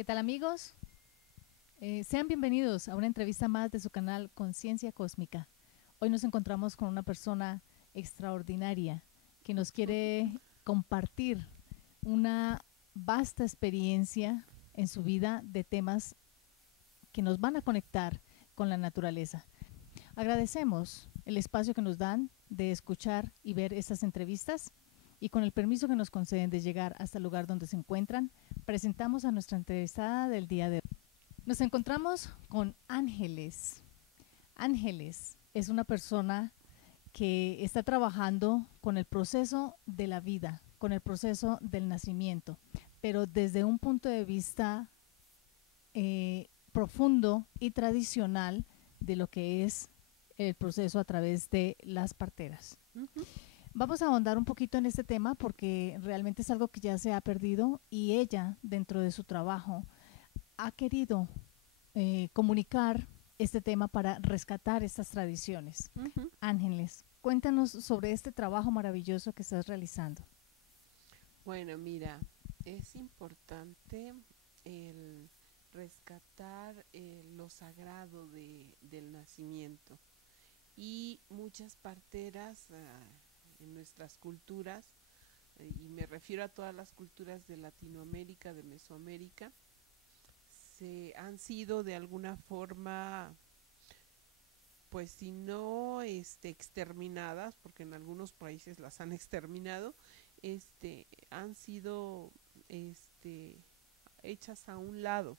¿Qué tal amigos? Sean bienvenidos a una entrevista más de su canal Conciencia Cósmica. Hoy nos encontramos con una persona extraordinaria que nos quiere compartir una vasta experiencia en su vida de temas que nos van a conectar con la naturaleza. Agradecemos el espacio que nos dan de escuchar y ver estas entrevistas y con el permiso que nos conceden de llegar hasta el lugar donde se encuentran, presentamos a nuestra entrevistada del día de hoy. Nos encontramos con Ángeles. Ángeles es una persona que está trabajando con el proceso de la vida, con el proceso del nacimiento, pero desde un punto de vista profundo y tradicional de lo que es el proceso a través de las parteras. Vamos a ahondar un poquito en este tema porque realmente es algo que ya se ha perdido y ella, dentro de su trabajo, ha querido comunicar este tema para rescatar estas tradiciones. Ángeles, cuéntanos sobre este trabajo maravilloso que estás realizando. Bueno, mira, es importante el rescatar lo sagrado del nacimiento y muchas parteras en nuestras culturas, y me refiero a todas las culturas de Latinoamérica, de Mesoamérica, se han sido de alguna forma, pues si no exterminadas, porque en algunos países las han exterminado, han sido hechas a un lado,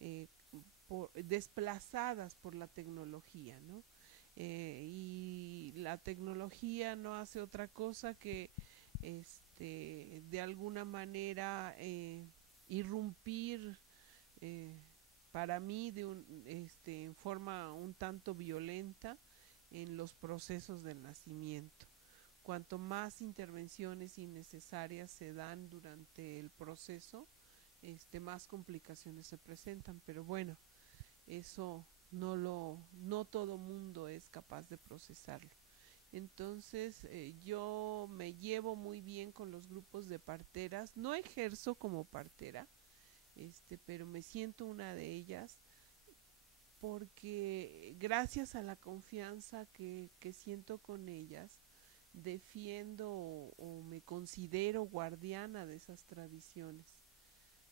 eh, desplazadas por la tecnología, ¿no? Y la tecnología no hace otra cosa que de alguna manera irrumpir, eh, para mí en forma un tanto violenta en los procesos del nacimiento. Cuanto más intervenciones innecesarias se dan durante el proceso, más complicaciones se presentan. Pero bueno, eso no todo mundo es capaz de procesarlo. Entonces yo me llevo muy bien con los grupos de parteras. No ejerzo como partera, pero me siento una de ellas porque gracias a la confianza que siento con ellas, defiendo o me considero guardiana de esas tradiciones,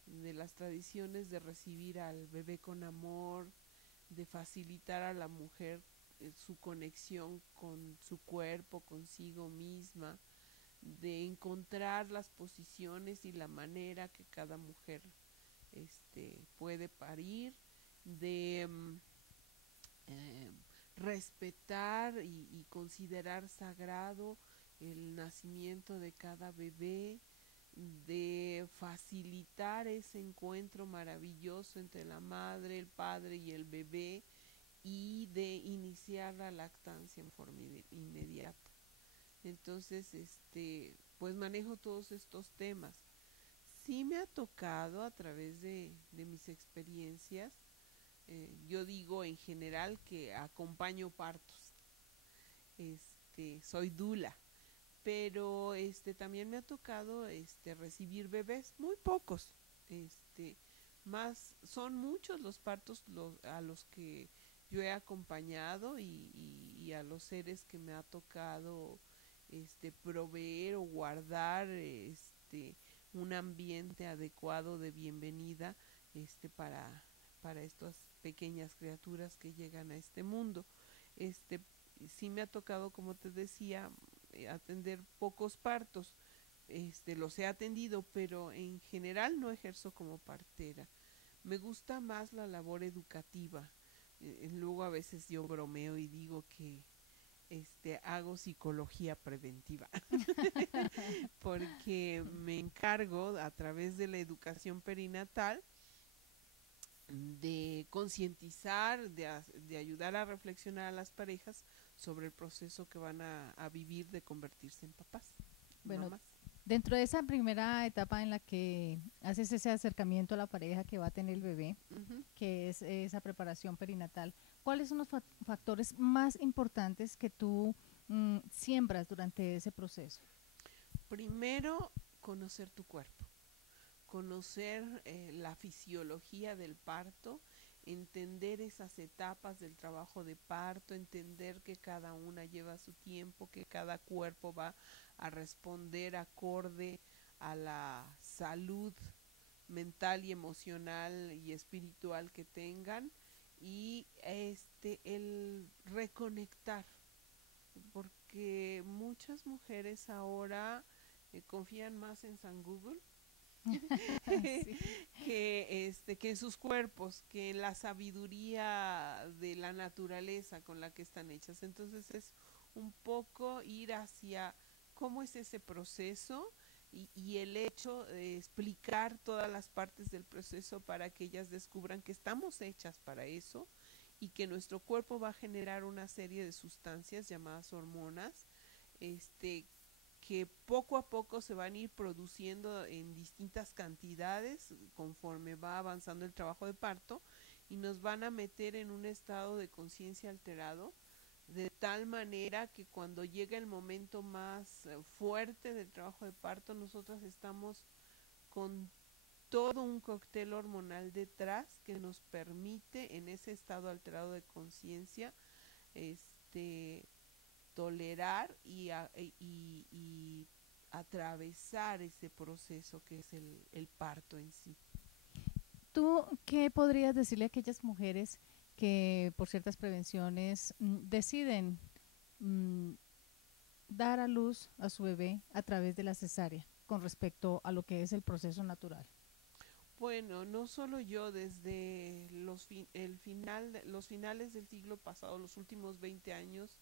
de las tradiciones de recibir al bebé con amor, de facilitar a la mujer su conexión con su cuerpo, consigo misma, de encontrar las posiciones y la manera que cada mujer puede parir, de eh, respetar y considerar sagrado el nacimiento de cada bebé, de facilitar ese encuentro maravilloso entre la madre, el padre y el bebé, y de iniciar la lactancia en forma inmediata. Entonces, pues manejo todos estos temas. Sí me ha tocado a través de mis experiencias, yo digo en general que acompaño partos, soy dula, pero también me ha tocado recibir bebés, muy pocos, más son muchos los partos a los que yo he acompañado y a los seres que me ha tocado proveer o guardar un ambiente adecuado de bienvenida para estas pequeñas criaturas que llegan a este mundo. Este sí me ha tocado, como te decía, atender pocos partos. Los he atendido, pero en general no ejerzo como partera. Me gusta más la labor educativa. Luego a veces yo bromeo y digo que hago psicología preventiva porque me encargo a través de la educación perinatal de concientizar, de ayudar a reflexionar a las parejas sobre el proceso que van a vivir de convertirse en papás. No Bueno, más. dentro de esa primera etapa en la que haces ese acercamiento a la pareja que va a tener el bebé, Ujú. que es esa preparación perinatal, ¿cuáles son los factores más importantes que tú siembras durante ese proceso? Primero, conocer tu cuerpo, conocer la fisiología del parto, entender esas etapas del trabajo de parto, entender que cada una lleva su tiempo, que cada cuerpo va a responder acorde a la salud mental y emocional y espiritual que tengan, y el reconectar, porque muchas mujeres ahora confían más en San Google Sí. que en sus cuerpos, que en la sabiduría de la naturaleza con la que están hechas. Entonces es un poco ir hacia cómo es ese proceso, y el hecho de explicar todas las partes del proceso para que ellas descubran que estamos hechas para eso, y que nuestro cuerpo va a generar una serie de sustancias llamadas hormonas, este, que poco a poco se van a ir produciendo en distintas cantidades conforme va avanzando el trabajo de parto, y nos van a meter en un estado de conciencia alterado, de tal manera que cuando llega el momento más fuerte del trabajo de parto, nosotras estamos con todo un cóctel hormonal detrás que nos permite en ese estado alterado de conciencia este tolerar y atravesar ese proceso que es el parto en sí. ¿Tú qué podrías decirle a aquellas mujeres que por ciertas prevenciones deciden mm, dar a luz a su bebé a través de la cesárea con respecto a lo que es el proceso natural? Bueno, no solo yo, desde los finales del siglo pasado, los últimos 20 años,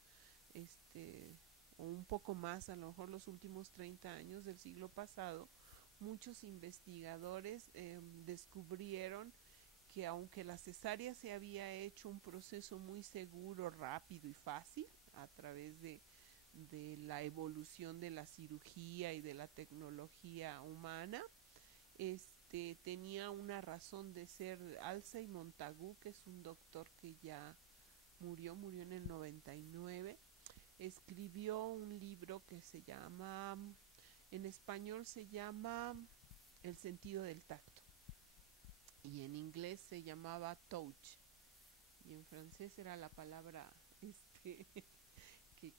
este, o un poco más, a lo mejor los últimos 30 años del siglo pasado, muchos investigadores descubrieron que aunque la cesárea se había hecho un proceso muy seguro, rápido y fácil a través de la evolución de la cirugía y de la tecnología humana, tenía una razón de ser. Alcey Montagu, que es un doctor que ya murió en el 99, escribió un libro que se llama, en español se llama El sentido del tacto, y en inglés se llamaba touch, y en francés era la palabra que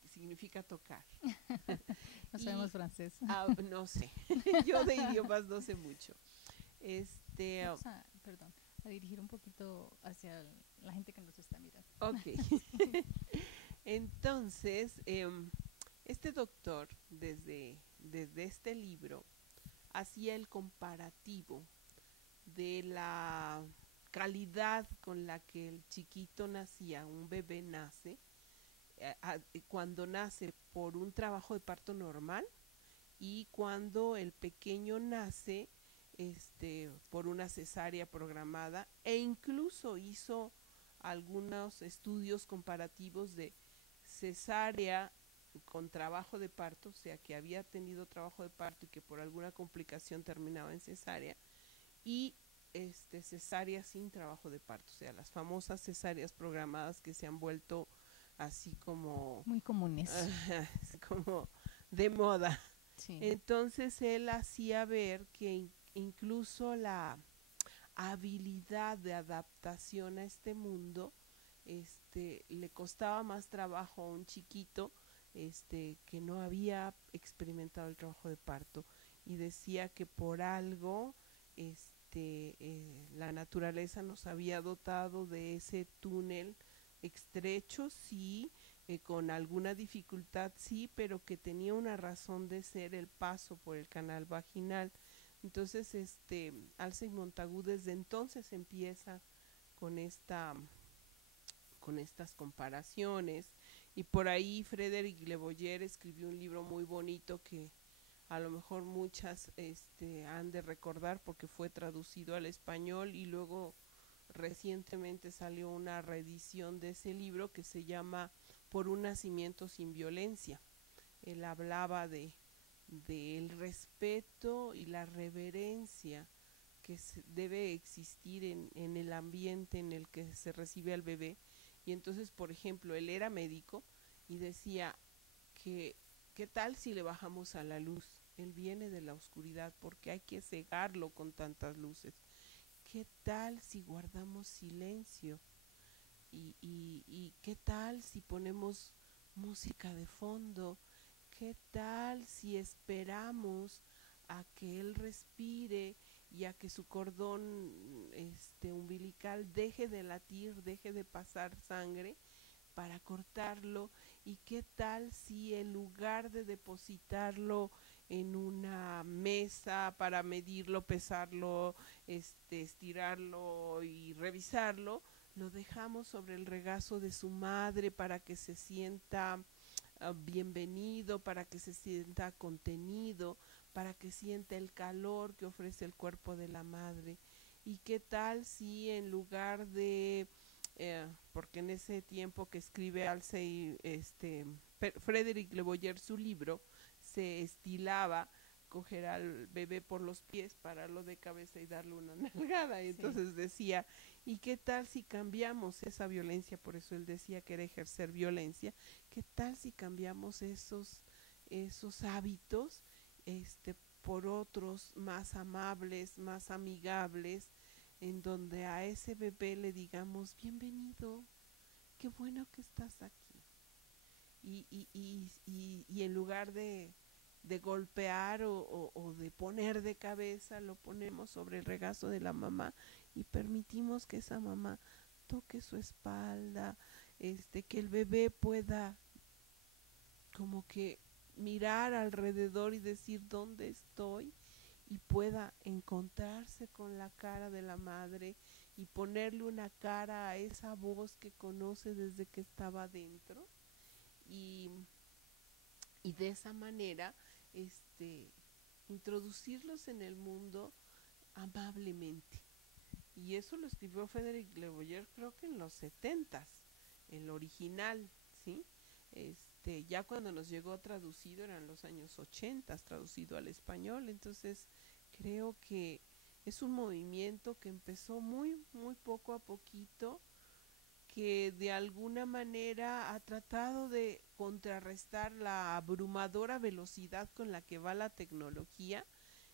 significa tocar. No sabemos Y francés. no sé, yo de idiomas no sé mucho. Este, Vamos a, perdón, a dirigir un poquito hacia la gente que nos está mirando. ok. Entonces, este doctor, desde este libro, hacía el comparativo de la calidad con la que el chiquito nacía, un bebé nace, cuando nace por un trabajo de parto normal, y cuando el pequeño nace por una cesárea programada, e incluso hizo algunos estudios comparativos de cesárea con trabajo de parto, o sea, que había tenido trabajo de parto y que por alguna complicación terminaba en cesárea, y cesárea sin trabajo de parto, o sea, las famosas cesáreas programadas que se han vuelto así como, Muy comunes. como de moda. Sí. Entonces él hacía ver que incluso la habilidad de adaptación a este mundo, le costaba más trabajo a un chiquito que no había experimentado el trabajo de parto, y decía que por algo la naturaleza nos había dotado de ese túnel estrecho, sí, con alguna dificultad, sí, pero que tenía una razón de ser el paso por el canal vaginal. Entonces, Alcey Montagu desde entonces empieza con con estas comparaciones, y por ahí Frédéric Le Boyer escribió un libro muy bonito que a lo mejor muchas han de recordar porque fue traducido al español, y luego recientemente salió una reedición de ese libro que se llama Por un nacimiento sin violencia. Él hablaba del respeto y la reverencia que debe existir en el ambiente en el que se recibe al bebé. Y entonces, por ejemplo, él era médico y decía que, ¿qué tal si le bajamos a la luz? Él viene de la oscuridad, porque hay que cegarlo con tantas luces. ¿Qué tal si guardamos silencio? ¿Y qué tal si ponemos música de fondo? ¿Qué tal si esperamos a que él respire y a que su cordón umbilical deje de latir, deje de pasar sangre para cortarlo? ¿Y qué tal si en lugar de depositarlo en una mesa para medirlo, pesarlo, estirarlo y revisarlo, lo dejamos sobre el regazo de su madre para que se sienta bienvenido, para que se sienta contenido, para que sienta el calor que ofrece el cuerpo de la madre? ¿Y qué tal si en lugar de porque en ese tiempo que escribe Alcey, Frédéric Le Boyer su libro, se estilaba coger al bebé por los pies, pararlo de cabeza y darle una nalgada? Y entonces sí decía, ¿y qué tal si cambiamos esa violencia? Por eso él decía que era ejercer violencia. ¿Qué tal si cambiamos esos hábitos por otros más amables, más amigables, en donde a ese bebé le digamos, bienvenido, qué bueno que estás aquí? Y en lugar de golpear o de poner de cabeza, lo ponemos sobre el regazo de la mamá y permitimos que esa mamá toque su espalda, que el bebé pueda como que mirar alrededor y decir dónde estoy, y pueda encontrarse con la cara de la madre y ponerle una cara a esa voz que conoce desde que estaba dentro, y, y de esa manera introducirlos en el mundo amablemente. Y eso lo escribió Frédéric Le Boyer, creo que en los 70s, el original, ¿sí? Ya cuando nos llegó traducido eran los años 80, traducido al español. Entonces creo que es un movimiento que empezó muy, muy poco a poquito, que de alguna manera ha tratado de contrarrestar la abrumadora velocidad con la que va la tecnología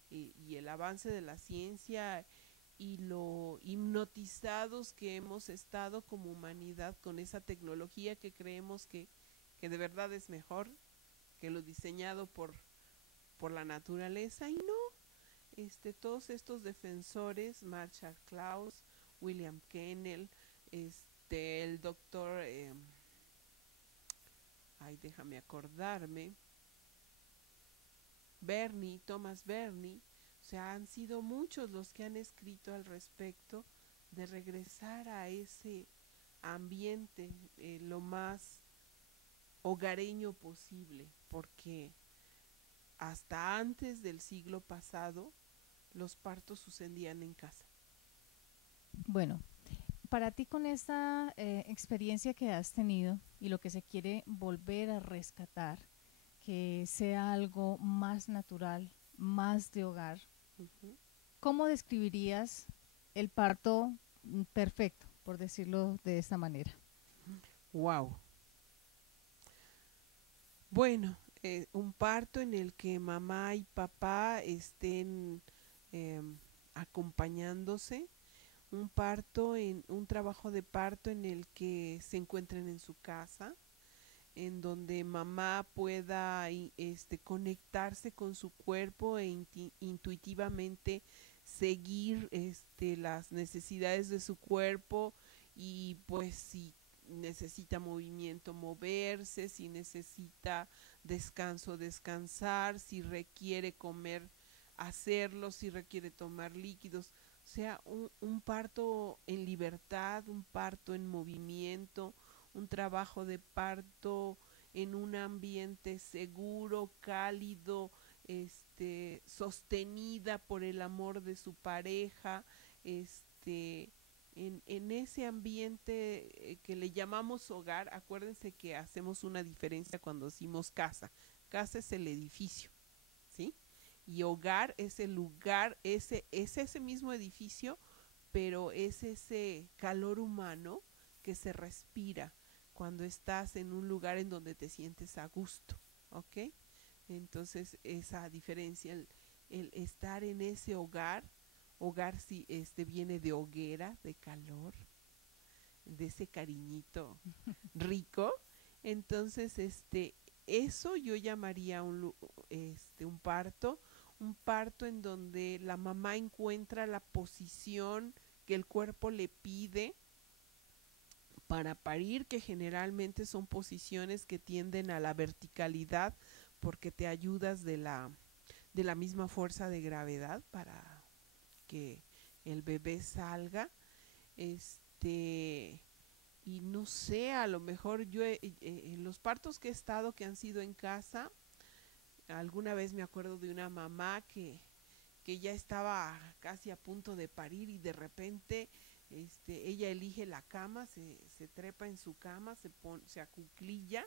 y el avance de la ciencia, y lo hipnotizados que hemos estado como humanidad con esa tecnología que creemos que de verdad es mejor que lo diseñado por la naturaleza. Y no, todos estos defensores, Marshall Klaus, William Kennel, el doctor, ay, déjame acordarme, Thomas Bernie, o sea, han sido muchos los que han escrito al respecto de regresar a ese ambiente lo más hogareño posible, porque hasta antes del siglo pasado los partos sucedían en casa. Bueno, para ti, con esta experiencia que has tenido y lo que se quiere volver a rescatar, que sea algo más natural, más de hogar, ¿cómo describirías el parto perfecto, por decirlo de esta manera? Wow. Bueno, un parto en el que mamá y papá estén acompañándose, un trabajo de parto en el que se encuentren en su casa, en donde mamá pueda conectarse con su cuerpo e intuitivamente seguir las necesidades de su cuerpo, y pues si necesita movimiento, moverse, si necesita descanso, descansar, si requiere comer, hacerlo, si requiere tomar líquidos. O sea, un parto en libertad, un parto en movimiento, un trabajo de parto en un ambiente seguro, cálido, sostenida por el amor de su pareja, en ese ambiente que le llamamos hogar. Acuérdense que hacemos una diferencia cuando decimos casa. Casa es el edificio, ¿sí? Y hogar es el lugar, es ese mismo edificio, pero es ese calor humano que se respira cuando estás en un lugar en donde te sientes a gusto, ¿ok? Entonces esa diferencia, el estar en ese hogar, hogar si viene de hoguera, de calor, de ese cariñito rico. Entonces eso yo llamaría un parto en donde la mamá encuentra la posición que el cuerpo le pide para parir, que generalmente son posiciones que tienden a la verticalidad porque te ayudas de la misma fuerza de gravedad para que el bebé salga. Y no sé, a lo mejor yo en los partos que he estado que han sido en casa, alguna vez me acuerdo de una mamá que ya estaba casi a punto de parir y de repente ella elige la cama, se trepa en su cama, se acuclilla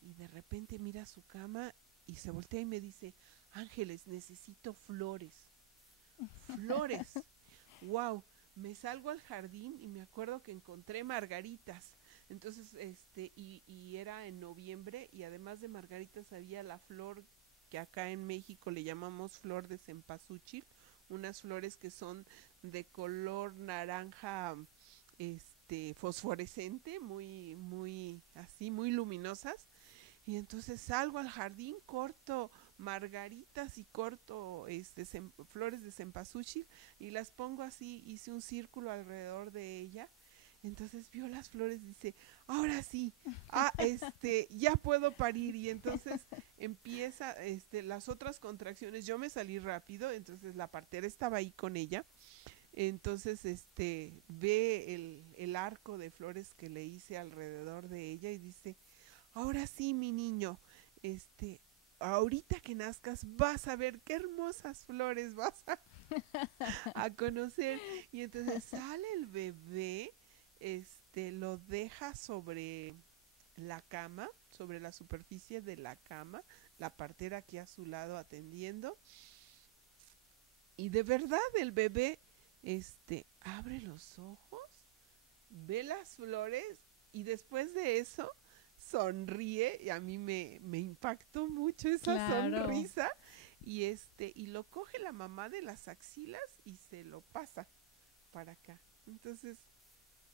y de repente mira su cama y se voltea y me dice, Ángeles, necesito flores, flores. Wow, me salgo al jardín y me acuerdo que encontré margaritas. Entonces, y era en noviembre y además de margaritas había la flor que acá en México le llamamos flor de cempasúchil, unas flores que son de color naranja, fosforescente, muy, muy, así, muy luminosas. Y entonces salgo al jardín, corto margaritas y corto flores de cempasúchil y las pongo así, hice un círculo alrededor de ella. Entonces vio las flores, dice, ahora sí, ya puedo parir. Y entonces empieza las otras contracciones. Yo me salí rápido, entonces la partera estaba ahí con ella. Entonces ve el arco de flores que le hice alrededor de ella y dice, ahora sí, mi niño, ahorita que nazcas vas a ver qué hermosas flores vas a conocer. Y entonces sale el bebé, lo deja sobre la cama, sobre la superficie de la cama, la partera aquí a su lado atendiendo. Y de verdad el bebé, abre los ojos, ve las flores y después de eso sonríe y a mí me impactó mucho esa Claro. sonrisa y lo coge la mamá de las axilas y se lo pasa para acá. Entonces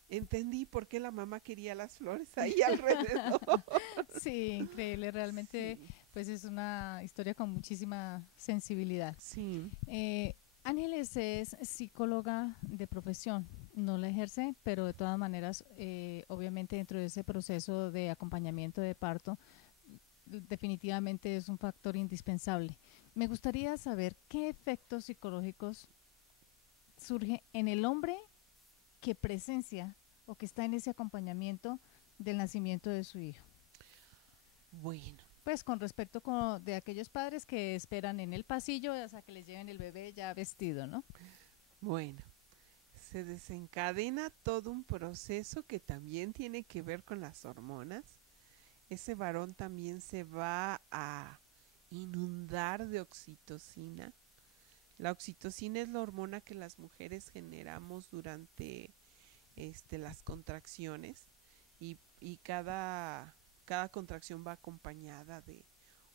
entendí por qué la mamá quería las flores ahí alrededor. Sí, increíble. Realmente, Sí, pues es una historia con muchísima sensibilidad. sí, Eh, Ángeles es psicóloga de profesión, no la ejerce, pero de todas maneras, obviamente dentro de ese proceso de acompañamiento de parto, definitivamente es un factor indispensable. Me gustaría saber qué efectos psicológicos surge en el hombre que presencia o que está en ese acompañamiento del nacimiento de su hijo. bueno, Pues con respecto de aquellos padres que esperan en el pasillo hasta que les lleven el bebé ya vestido, ¿no? bueno. Se desencadena todo un proceso que también tiene que ver con las hormonas. Ese varón también se va a inundar de oxitocina. La oxitocina es la hormona que las mujeres generamos durante las contracciones y cada contracción va acompañada de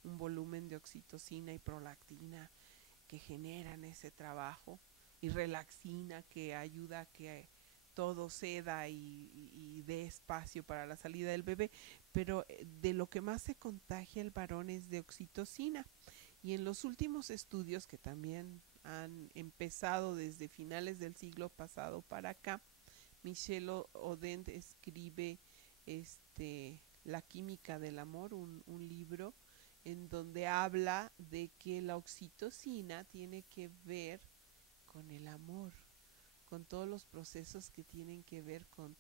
un volumen de oxitocina y prolactina que generan ese trabajo y relaxina que ayuda a que todo ceda y dé espacio para la salida del bebé, pero de lo que más se contagia el varón es de oxitocina. Y en los últimos estudios que también han empezado desde finales del siglo pasado para acá, Michel Odent escribe La química del amor, un libro en donde habla de que la oxitocina tiene que ver con el amor, con todos los procesos que tienen que ver con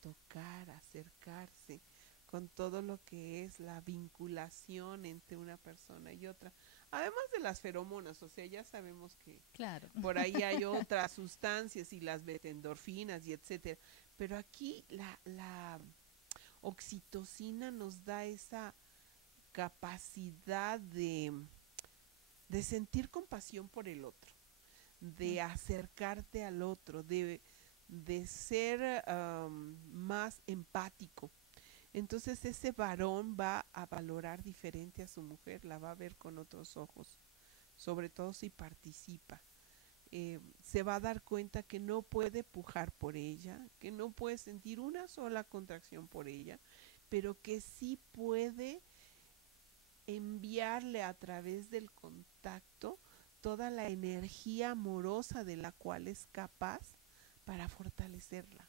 tocar, acercarse, con todo lo que es la vinculación entre una persona y otra. Además de las feromonas, o sea, ya sabemos que Claro. por ahí hay otras sustancias y las betendorfinas y etcétera. Pero aquí la oxitocina nos da esa capacidad de sentir compasión por el otro, de acercarte al otro, de ser más empático. Entonces ese varón va a valorar diferente a su mujer, la va a ver con otros ojos, sobre todo si participa. Se va a dar cuenta que no puede pujar por ella, que no puede sentir una sola contracción por ella, pero que sí puede enviarle a través del contacto toda la energía amorosa de la cual es capaz para fortalecerla,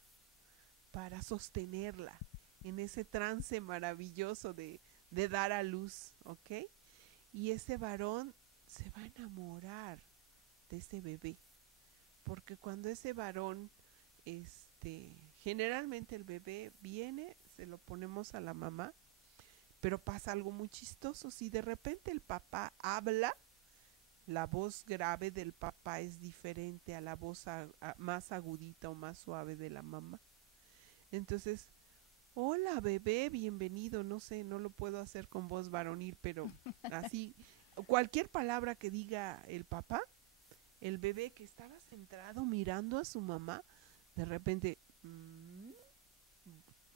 para sostenerla en ese trance maravilloso de dar a luz, ¿ok? Y ese varón se va a enamorar de ese bebé, porque cuando ese varón, generalmente el bebé viene, se lo ponemos a la mamá, pero pasa algo muy chistoso, si de repente el papá habla, la voz grave del papá es diferente a la voz más agudita o más suave de la mamá. Entonces, hola bebé, bienvenido, no sé, no lo puedo hacer con voz varonil, pero así, cualquier palabra que diga el papá, el bebé que estaba centrado mirando a su mamá, de repente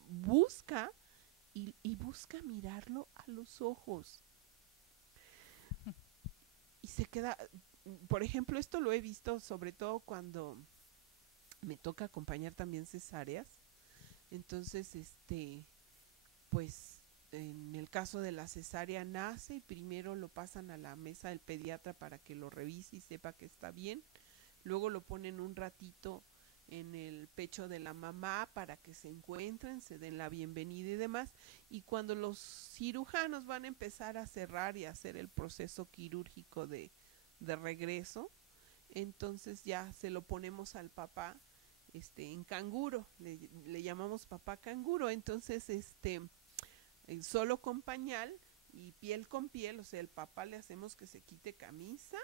busca y busca mirarlo a los ojos. Y se queda, por ejemplo, esto lo he visto sobre todo cuando me toca acompañar también cesáreas. Entonces, pues en el caso de la cesárea nace y primero lo pasan a la mesa del pediatra para que lo revise y sepa que está bien. Luego lo ponen un ratito en el pecho de la mamá para que se encuentren, se den la bienvenida y demás. Y cuando los cirujanos van a empezar a cerrar y a hacer el proceso quirúrgico de regreso, entonces ya se lo ponemos al papá en canguro, le llamamos papá canguro. Entonces solo con pañal y piel con piel, o sea, el papá le hacemos que se quite camisa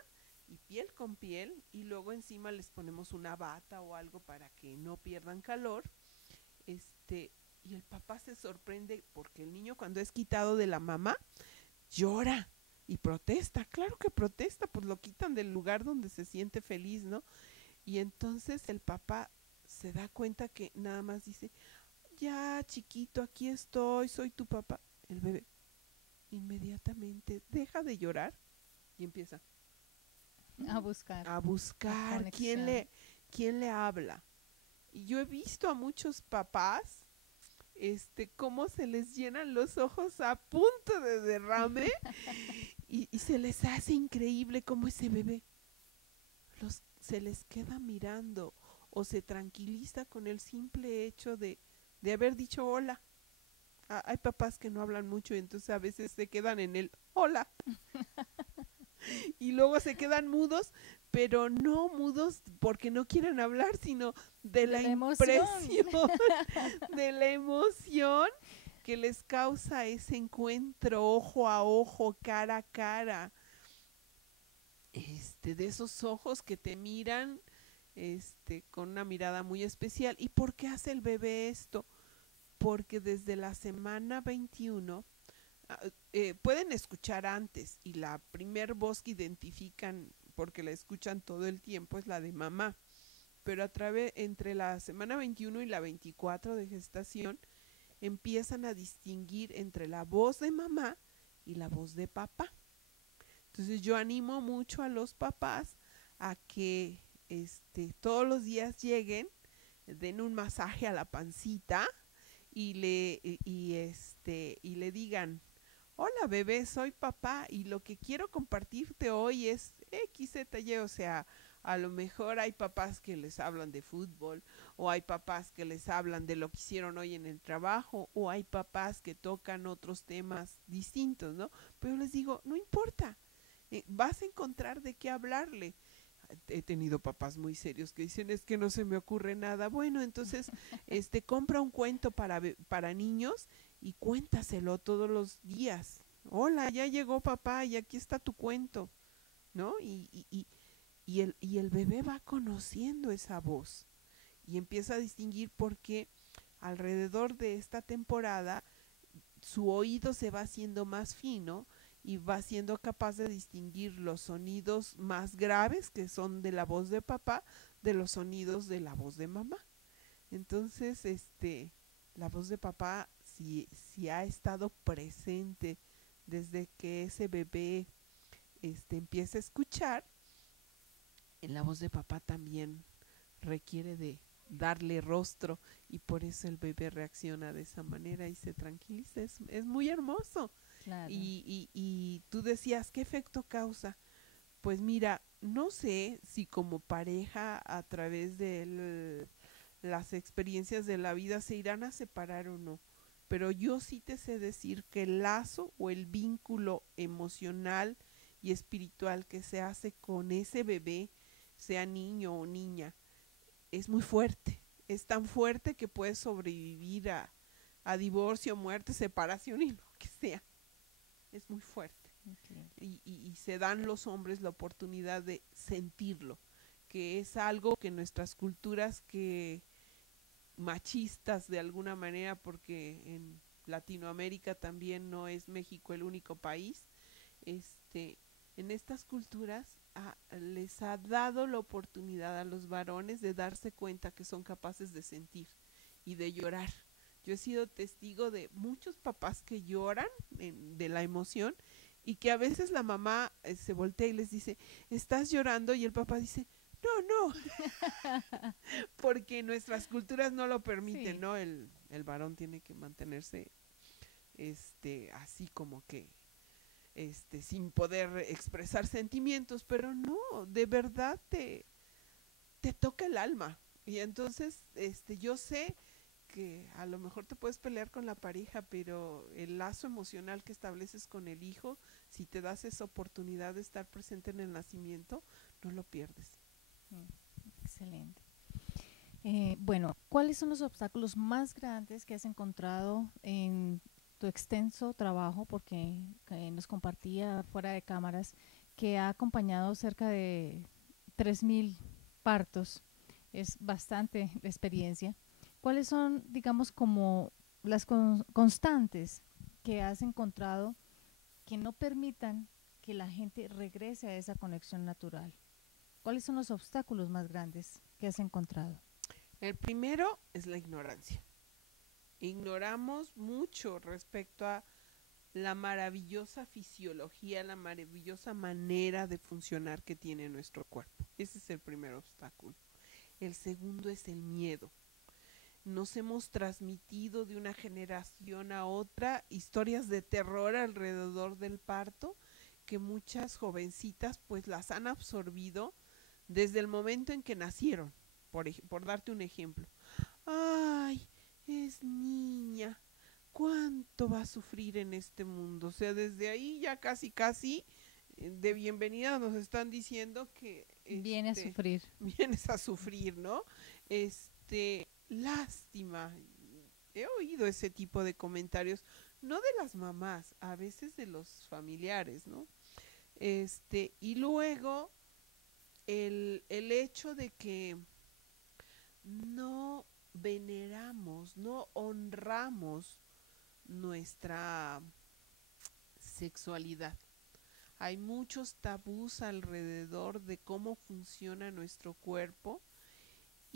y piel con piel, y luego encima les ponemos una bata o algo para que no pierdan calor. Y el papá se sorprende porque el niño, cuando es quitado de la mamá, llora y protesta. Claro que protesta, pues lo quitan del lugar donde se siente feliz, ¿no? Y entonces el papá se da cuenta que nada más dice, ya chiquito, aquí estoy, soy tu papá. El bebé inmediatamente deja de llorar y empieza A buscar a la buscar conexión. quién le habla. Y yo he visto a muchos papás, cómo se les llenan los ojos a punto de derrame y se les hace increíble cómo ese bebé se les queda mirando o se tranquiliza con el simple hecho de haber dicho hola. Hay papás que no hablan mucho y entonces a veces se quedan en el hola y luego se quedan mudos, pero no mudos porque no quieren hablar, sino de De la la emoción. impresión, de la emoción que les causa ese encuentro ojo a ojo, cara a cara, de esos ojos que te miran, con una mirada muy especial. ¿Y por qué hace el bebé esto? Porque desde la semana 21 pueden escuchar antes, y la primer voz que identifican porque la escuchan todo el tiempo es la de mamá, pero entre la semana 21 y la 24 de gestación empiezan a distinguir entre la voz de mamá y la voz de papá. Entonces yo animo mucho a los papás a que todos los días lleguen, den un masaje a la pancita y le digan, hola bebé, soy papá y lo que quiero compartirte hoy es XZY, o sea, a lo mejor hay papás que les hablan de fútbol, o hay papás que les hablan de lo que hicieron hoy en el trabajo, o hay papás que tocan otros temas distintos, ¿no? Pero les digo, no importa, vas a encontrar de qué hablarle. He tenido papás muy serios que dicen, es que no se me ocurre nada. Bueno, entonces compra un cuento para niños y cuéntaselo todos los días. Hola, ya llegó papá y aquí está tu cuento, ¿no? Y el bebé va conociendo esa voz y empieza a distinguir, porque alrededor de esta temporada su oído se va haciendo más fino y va siendo capaz de distinguir los sonidos más graves, que son de la voz de papá, de los sonidos de la voz de mamá. Entonces, la voz de papá si ha estado presente desde que ese bebé empieza a escuchar, en la voz de papá también requiere de darle rostro, y por eso el bebé reacciona de esa manera y se tranquiliza. Es muy hermoso. Claro. Y tú decías, ¿qué efecto causa? Pues mira, no sé si como pareja a través de las experiencias de la vida se irán a separar o no, pero yo sí te sé decir que el lazo o el vínculo emocional y espiritual que se hace con ese bebé, sea niño o niña, es muy fuerte. Es tan fuerte que puede sobrevivir a divorcio, muerte, separación y lo que sea. Es muy fuerte. Okay. Y se dan los hombres la oportunidad de sentirlo, que es algo que nuestras culturas que machistas de alguna manera, porque en Latinoamérica también no es México el único país, en estas culturas les ha dado la oportunidad a los varones de darse cuenta que son capaces de sentir y de llorar. Yo he sido testigo de muchos papás que lloran de la emoción, y que a veces la mamá se voltea y les dice, ¿estás llorando? Y el papá dice, no, no, porque nuestras culturas no lo permiten, Sí. ¿no? El varón tiene que mantenerse así como que sin poder expresar sentimientos, pero no, de verdad te toca el alma. Y entonces yo sé que a lo mejor te puedes pelear con la pareja, pero el lazo emocional que estableces con el hijo, si te das esa oportunidad de estar presente en el nacimiento, no lo pierdes. Excelente. Bueno, ¿cuáles son los obstáculos más grandes que has encontrado en tu extenso trabajo? Porque nos compartía fuera de cámaras que ha acompañado cerca de 3.000 partos. Es bastante experiencia. ¿Cuáles son, digamos, como las constantes que has encontrado que no permitan que la gente regrese a esa conexión natural? ¿Cuáles son los obstáculos más grandes que has encontrado? El primero es la ignorancia. Ignoramos mucho respecto a la maravillosa fisiología, la maravillosa manera de funcionar que tiene nuestro cuerpo. Ese es el primer obstáculo. El segundo es el miedo. Nos hemos transmitido de una generación a otra historias de terror alrededor del parto, que muchas jovencitas pues las han absorbido desde el momento en que nacieron. Por darte un ejemplo. Ay, es niña. ¿Cuánto va a sufrir en este mundo? O sea, desde ahí ya casi de bienvenida nos están diciendo que Viene a sufrir. vienes a sufrir, ¿no? Lástima. He oído ese tipo de comentarios, no de las mamás, a veces de los familiares, ¿no? Y luego el hecho de que no veneramos, no honramos nuestra sexualidad. Hay muchos tabús alrededor de cómo funciona nuestro cuerpo,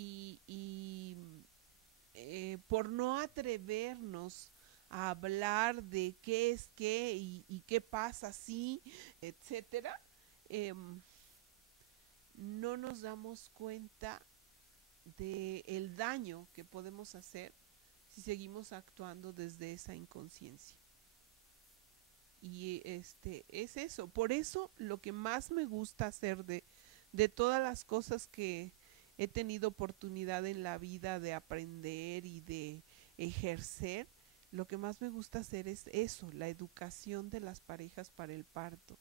y por no atrevernos a hablar de qué es qué y qué pasa así, etcétera, no nos damos cuenta de el daño que podemos hacer si seguimos actuando desde esa inconsciencia. Y es eso. Por eso lo que más me gusta hacer de todas las cosas que he tenido oportunidad en la vida de aprender y de ejercer, lo que más me gusta hacer es eso, la educación de las parejas para el parto,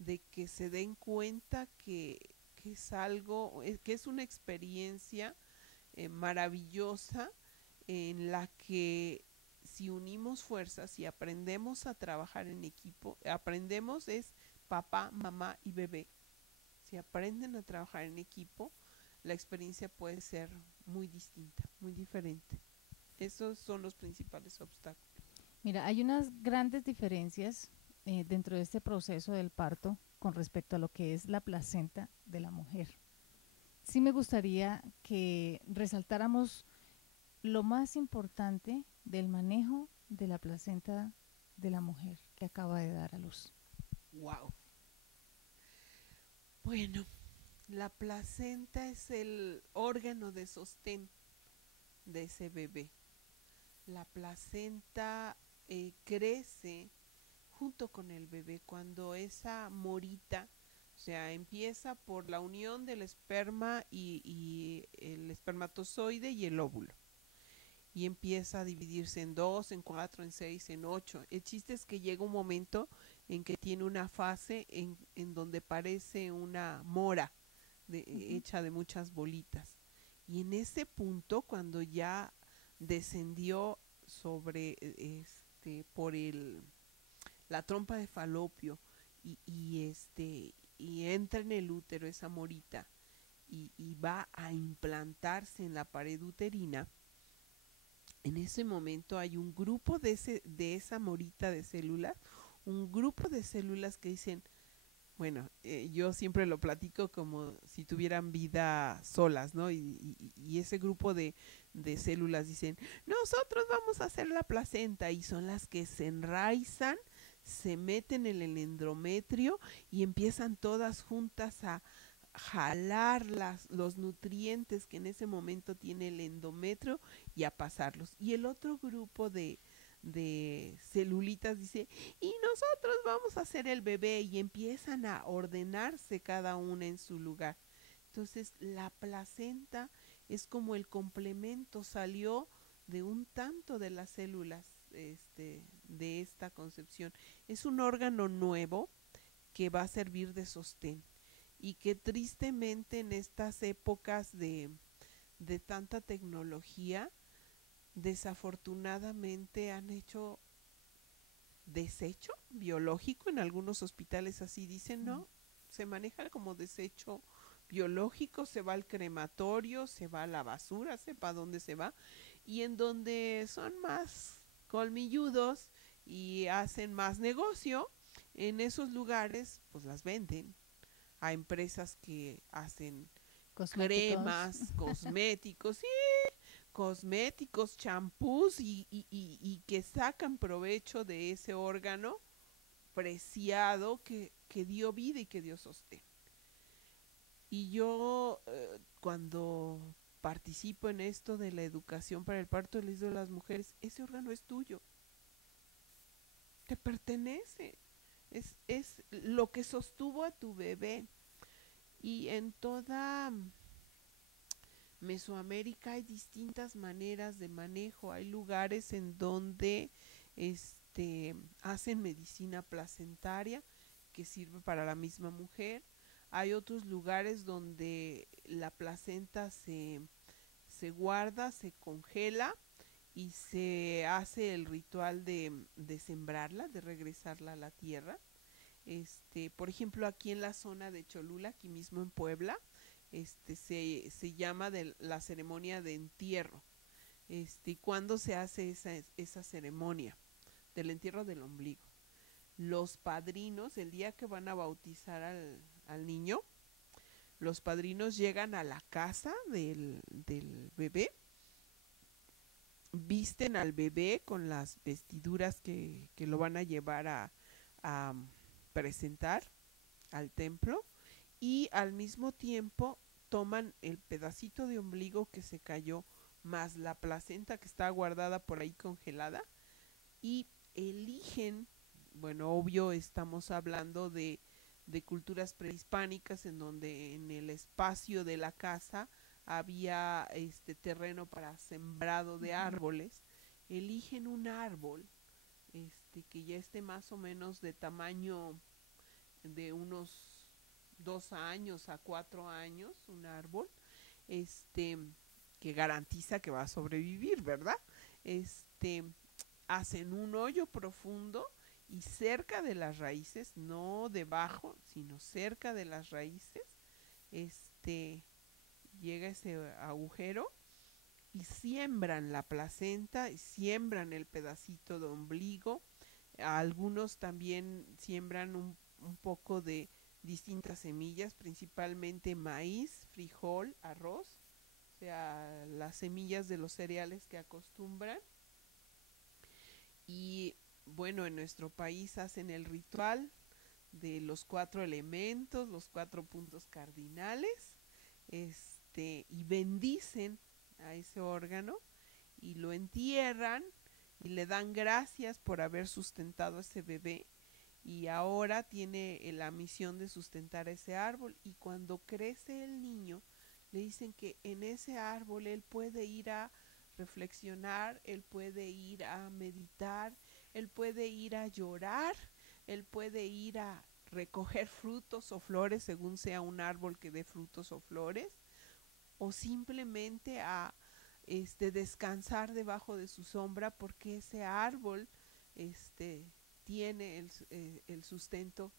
de que se den cuenta que es algo, que es una experiencia maravillosa, en la que si unimos fuerzas y aprendemos a trabajar en equipo, aprendemos es papá, mamá y bebé. Si aprenden a trabajar en equipo, la experiencia puede ser muy distinta, muy diferente. Esos son los principales obstáculos. Mira, hay unas grandes diferencias dentro de este proceso del parto con respecto a lo que es la placenta de la mujer. Sí me gustaría que resaltáramos lo más importante del manejo de la placenta de la mujer que acaba de dar a luz? Wow. Bueno, la placenta es el órgano de sostén de ese bebé. La placenta crece junto con el bebé cuando esa morita, o sea, empieza por la unión del esperma y el espermatozoide y el óvulo. Y empieza a dividirse en dos, en cuatro, en seis, en ocho. El chiste es que llega un momento en que tiene una fase en donde parece una mora Ujú. hecha de muchas bolitas. Y en ese punto, cuando ya descendió sobre por la trompa de falopio y entra en el útero esa morita y va a implantarse en la pared uterina, en ese momento hay un grupo de esa morita de células, un grupo de células que dicen, bueno, yo siempre lo platico como si tuvieran vida solas, ¿no? Y ese grupo de células dicen, nosotros vamos a hacer la placenta, y son las que se enraizan, se meten en el endometrio y empiezan todas juntas a jalar los nutrientes que en ese momento tiene el endometrio y a pasarlos. Y el otro grupo de celulitas dice, y nosotros vamos a hacer el bebé, y empiezan a ordenarse cada una en su lugar. Entonces la placenta es como el complemento, salió de un tanto de las células de esta concepción. Es un órgano nuevo que va a servir de sostén y que tristemente en estas épocas de tanta tecnología, desafortunadamente han hecho desecho biológico. En algunos hospitales así dicen, Mm. no, se maneja como desecho biológico, se va al crematorio, se va a la basura, sepa dónde se va, y en donde son más colmilludos y hacen más negocio, en esos lugares pues las venden a empresas que hacen Cosméticos. cremas, cosméticos, sí, cosméticos, champús y que sacan provecho de ese órgano preciado que dio vida y que dio sostén. Y yo cuando participo en esto de la educación para el parto, les digo a las mujeres, ese órgano es tuyo, te pertenece, es lo que sostuvo a tu bebé. Y en toda Mesoamérica hay distintas maneras de manejo. Hay lugares en donde hacen medicina placentaria que sirve para la misma mujer. Hay otros lugares donde la placenta se guarda, se congela y se hace el ritual de sembrarla, de regresarla a la tierra. Por ejemplo, aquí en la zona de Cholula, aquí mismo en Puebla, se llama de la ceremonia de entierro. ¿Y cuándo se hace esa ceremonia? Del entierro del ombligo. Los padrinos, el día que van a bautizar al niño, los padrinos llegan a la casa del bebé, visten al bebé con las vestiduras que lo van a llevar a presentar al templo, y al mismo tiempo toman el pedacito de ombligo que se cayó más la placenta que está guardada por ahí congelada y eligen, bueno, obvio estamos hablando de culturas prehispánicas en donde en el espacio de la casa había este terreno para sembrado de Ujú. árboles, eligen un árbol que ya esté más o menos de tamaño de unos 2 años a 4 años, un árbol, este, que garantiza que va a sobrevivir, ¿verdad? Este, hacen un hoyo profundo y cerca de las raíces, no debajo, sino cerca de las raíces, este, llega ese agujero y siembran la placenta, y siembran el pedacito de ombligo. Algunos también siembran un poco de distintas semillas, principalmente maíz, frijol, arroz, o sea, las semillas de los cereales que acostumbran. Y bueno, en nuestro país hacen el ritual de los 4 elementos, los 4 puntos cardinales, y bendicen a ese órgano y lo entierran y le dan gracias por haber sustentado a ese bebé y ahora tiene la misión de sustentar ese árbol y cuando crece el niño le dicen que en ese árbol él puede ir a reflexionar, él puede ir a meditar, él puede ir a llorar, él puede ir a recoger frutos o flores según sea un árbol que dé frutos o flores o simplemente a descansar debajo de su sombra porque ese árbol este, tiene el sustento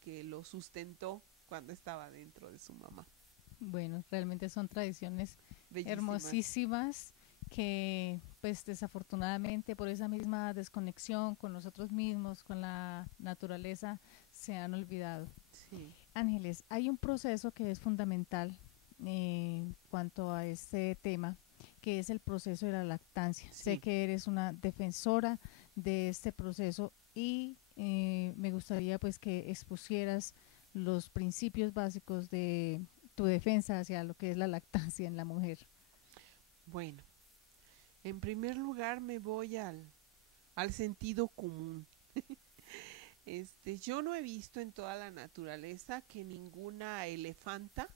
que lo sustentó cuando estaba dentro de su mamá. Bueno, realmente son tradiciones Bellísimas. hermosísimas que pues desafortunadamente por esa misma desconexión con nosotros mismos, con la naturaleza, se han olvidado. Sí, Ángeles, hay un proceso que es fundamental en cuanto a este tema, que es el proceso de la lactancia. Sé sí. que eres una defensora de este proceso y me gustaría pues que expusieras los principios básicos de tu defensa hacia lo que es la lactancia en la mujer. Bueno, en primer lugar me voy al sentido común. Yo no he visto en toda la naturaleza que ninguna elefanta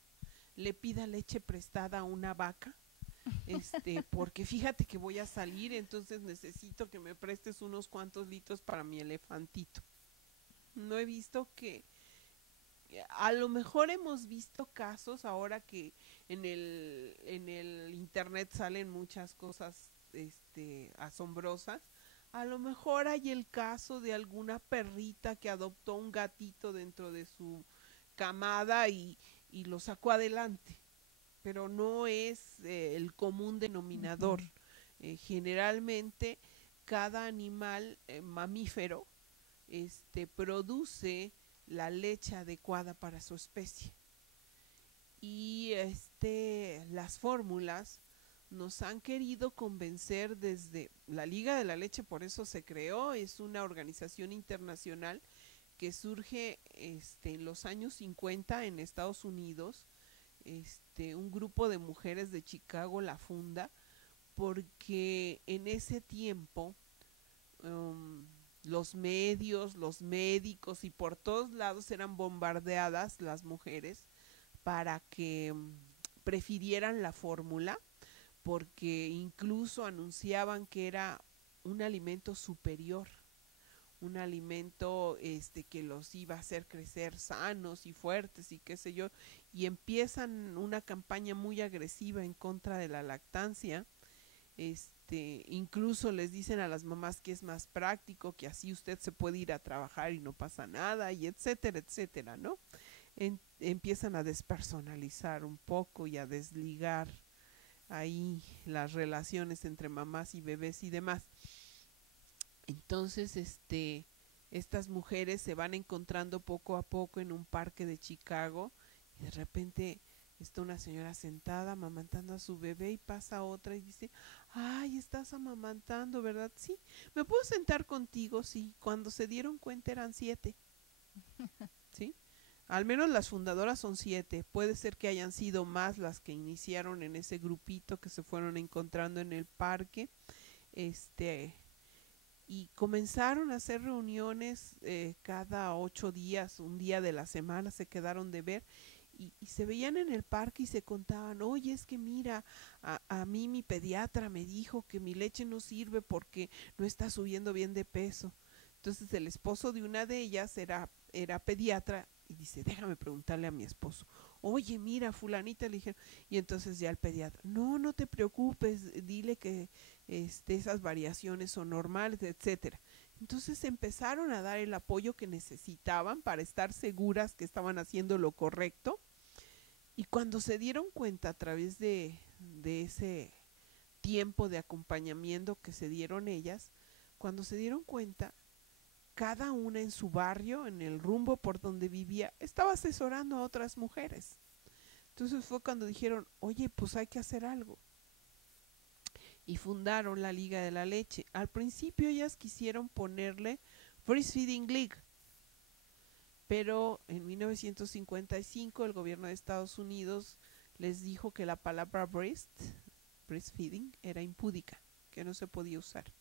le pida leche prestada a una vaca. Porque fíjate que voy a salir, entonces necesito que me prestes unos cuantos litros para mi elefantito. No he visto que, a lo mejor hemos visto casos ahora que en el internet salen muchas cosas asombrosas. A lo mejor hay el caso de alguna perrita que adoptó un gatito dentro de su camada y lo sacó adelante, pero no es el común denominador. Ujú. Generalmente cada animal mamífero produce la leche adecuada para su especie. Y las fórmulas nos han querido convencer desde la Liga de la Leche, por eso se creó, es una organización internacional que surge en los años 50 en Estados Unidos. Un grupo de mujeres de Chicago la funda porque en ese tiempo los medios, los médicos y por todos lados eran bombardeadas las mujeres para que prefirieran la fórmula porque incluso anunciaban que era un alimento superior, un alimento que los iba a hacer crecer sanos y fuertes y qué sé yo, y empiezan una campaña muy agresiva en contra de la lactancia. Incluso les dicen a las mamás que es más práctico, que así usted se puede ir a trabajar y no pasa nada, y etcétera, etcétera, ¿no? Empiezan a despersonalizar un poco y a desligar ahí las relaciones entre mamás y bebés y demás. Entonces, estas mujeres se van encontrando poco a poco en un parque de Chicago y de repente está una señora sentada amamantando a su bebé y pasa otra y dice, ay, estás amamantando, ¿verdad? Sí, ¿me puedo sentar contigo? Sí, cuando se dieron cuenta eran 7, ¿sí? Al menos las fundadoras son 7, puede ser que hayan sido más las que iniciaron en ese grupito que se fueron encontrando en el parque, este y comenzaron a hacer reuniones cada 8 días, un día de la semana se quedaron de ver y se veían en el parque y se contaban, oye, es que mira, a mí mi pediatra me dijo que mi leche no sirve porque no está subiendo bien de peso. Entonces el esposo de una de ellas era pediatra y dice, déjame preguntarle a mi esposo, oye, mira, fulanita, le dijeron, y entonces ya el pediatra, no, no te preocupes, dile que esas variaciones son normales, etcétera. Entonces empezaron a dar el apoyo que necesitaban para estar seguras que estaban haciendo lo correcto. Y cuando se dieron cuenta a través de ese tiempo de acompañamiento que se dieron ellas, cuando se dieron cuenta, cada una en su barrio, en el rumbo por donde vivía, estaba asesorando a otras mujeres. Entonces fue cuando dijeron, oye, pues hay que hacer algo. y fundaron la Liga de la Leche. Al principio ellas quisieron ponerle Breastfeeding League, pero en 1955 el gobierno de Estados Unidos les dijo que la palabra breastfeeding, era impúdica, que no se podía usar,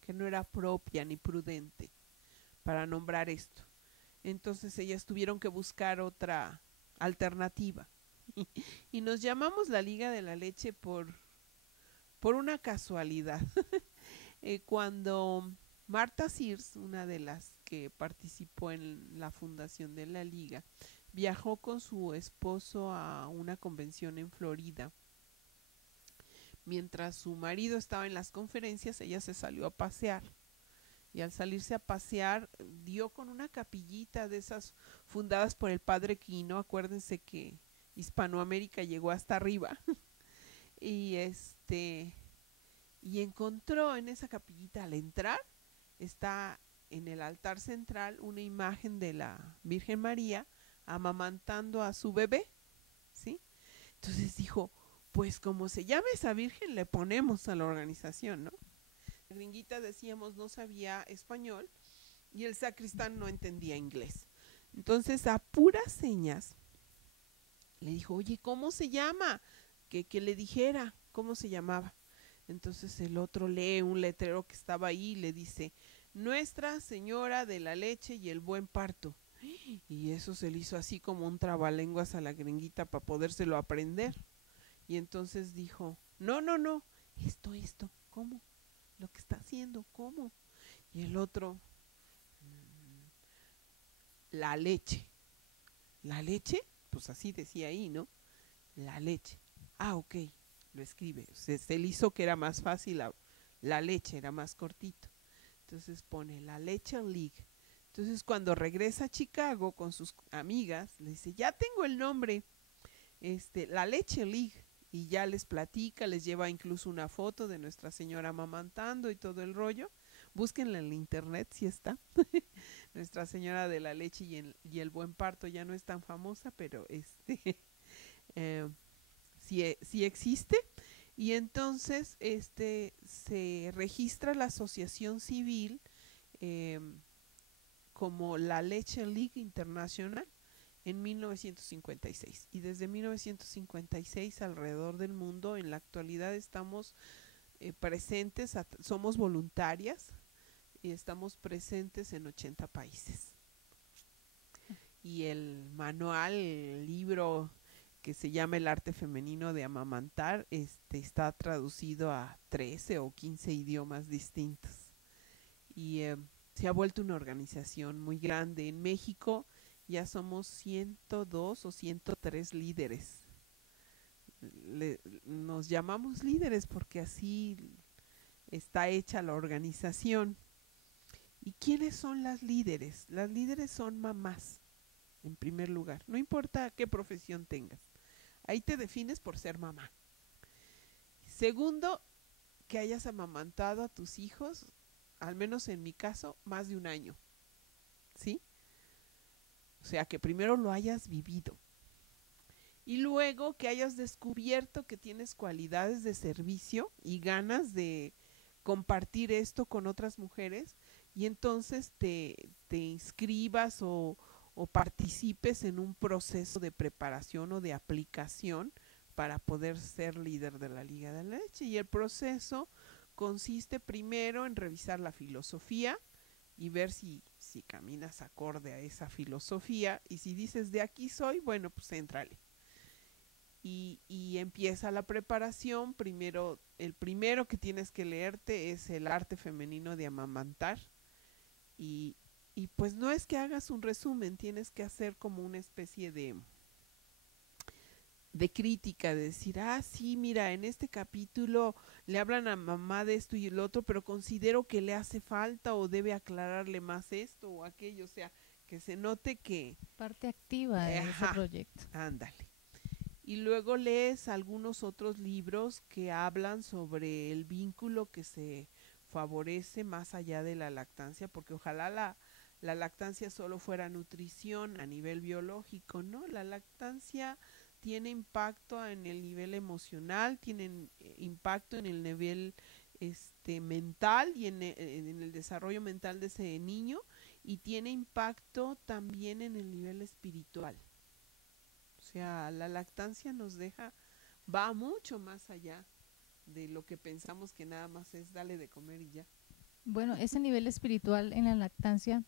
que no era propia ni prudente para nombrar esto. Entonces ellas tuvieron que buscar otra alternativa. Y nos llamamos la Liga de la Leche por una casualidad. Cuando Marta Sears, una de las que participó en la fundación de la Liga, viajó con su esposo a una convención en Florida. Mientras su marido estaba en las conferencias, ella se salió a pasear. Y al salirse a pasear, dio con una capillita de esas fundadas por el padre Quino. Acuérdense que Hispanoamérica llegó hasta arriba. y encontró en esa capillita, al entrar, está en el altar central una imagen de la Virgen María amamantando a su bebé, ¿sí? Entonces dijo, pues como se llama esa Virgen, le ponemos a la organización, ¿no? La gringuita, decíamos, no sabía español y el sacristán no entendía inglés. Entonces, a puras señas, le dijo, oye, ¿cómo se llama? Que le dijera cómo se llamaba. Entonces el otro lee un letrero que estaba ahí y le dice, Nuestra Señora de la Leche y el Buen Parto. Y eso se le hizo así como un trabalenguas a la gringuita para podérselo aprender. Y entonces dijo, no, esto, ¿cómo? Lo que está haciendo, ¿cómo? Y el otro, la leche. ¿La leche? Pues así decía ahí, ¿no? La leche. Ah, ok, lo escribe. Se le hizo que era más fácil, la leche era más cortito. Entonces pone la Leche League. Entonces cuando regresa a Chicago con sus amigas, le dice, ya tengo el nombre, la Leche League. Y ya les platica, les lleva incluso una foto de Nuestra Señora amamantando y todo el rollo. Búsquenla en el internet si está. Nuestra Señora de la Leche y el Buen Parto ya no es tan famosa, pero sí existe. Y entonces se registra la asociación civil como la Leche League International en 1956. Y desde 1956 alrededor del mundo, en la actualidad estamos presentes, somos voluntarias y estamos presentes en 80 países. Y el manual, el libro que se llama El arte femenino de amamantar, está traducido a 13 o 15 idiomas distintos. Y se ha vuelto una organización muy grande. En México ya somos 102 o 103 líderes. Nos llamamos líderes porque así está hecha la organización. ¿Y quiénes son las líderes? Las líderes son mamás, en primer lugar. No importa qué profesión tengas. Ahí te defines por ser mamá. Segundo, que hayas amamantado a tus hijos, al menos en mi caso, más de un año. ¿Sí? O sea, que primero lo hayas vivido. Y luego que hayas descubierto que tienes cualidades de servicio y ganas de compartir esto con otras mujeres, y entonces te inscribas o participes en un proceso de preparación o de aplicación para poder ser líder de la Liga de la Leche. Y el proceso consiste primero en revisar la filosofía y ver si caminas acorde a esa filosofía, y si dices de aquí soy, bueno, pues éntrale. Y empieza la preparación. El primero que tienes que leerte es El arte femenino de amamantar, y pues no es que hagas un resumen, tienes que hacer como una especie de crítica, de decir, sí, mira, en este capítulo le hablan a mamá de esto y el otro, pero considero que le hace falta o debe aclararle más esto o aquello, o sea, que se note que... Parte activa de ese proyecto. Ándale. Y luego lees algunos otros libros que hablan sobre el vínculo que se favorece más allá de la lactancia, porque ojalá la lactancia solo fuera nutrición a nivel biológico, ¿no? La lactancia tiene impacto en el nivel emocional, tiene impacto en el nivel mental y en el desarrollo mental de ese niño, y tiene impacto también en el nivel espiritual. O sea, la lactancia nos deja, va mucho más allá de lo que pensamos que nada más es darle de comer y ya. Bueno, ese nivel espiritual en la lactancia,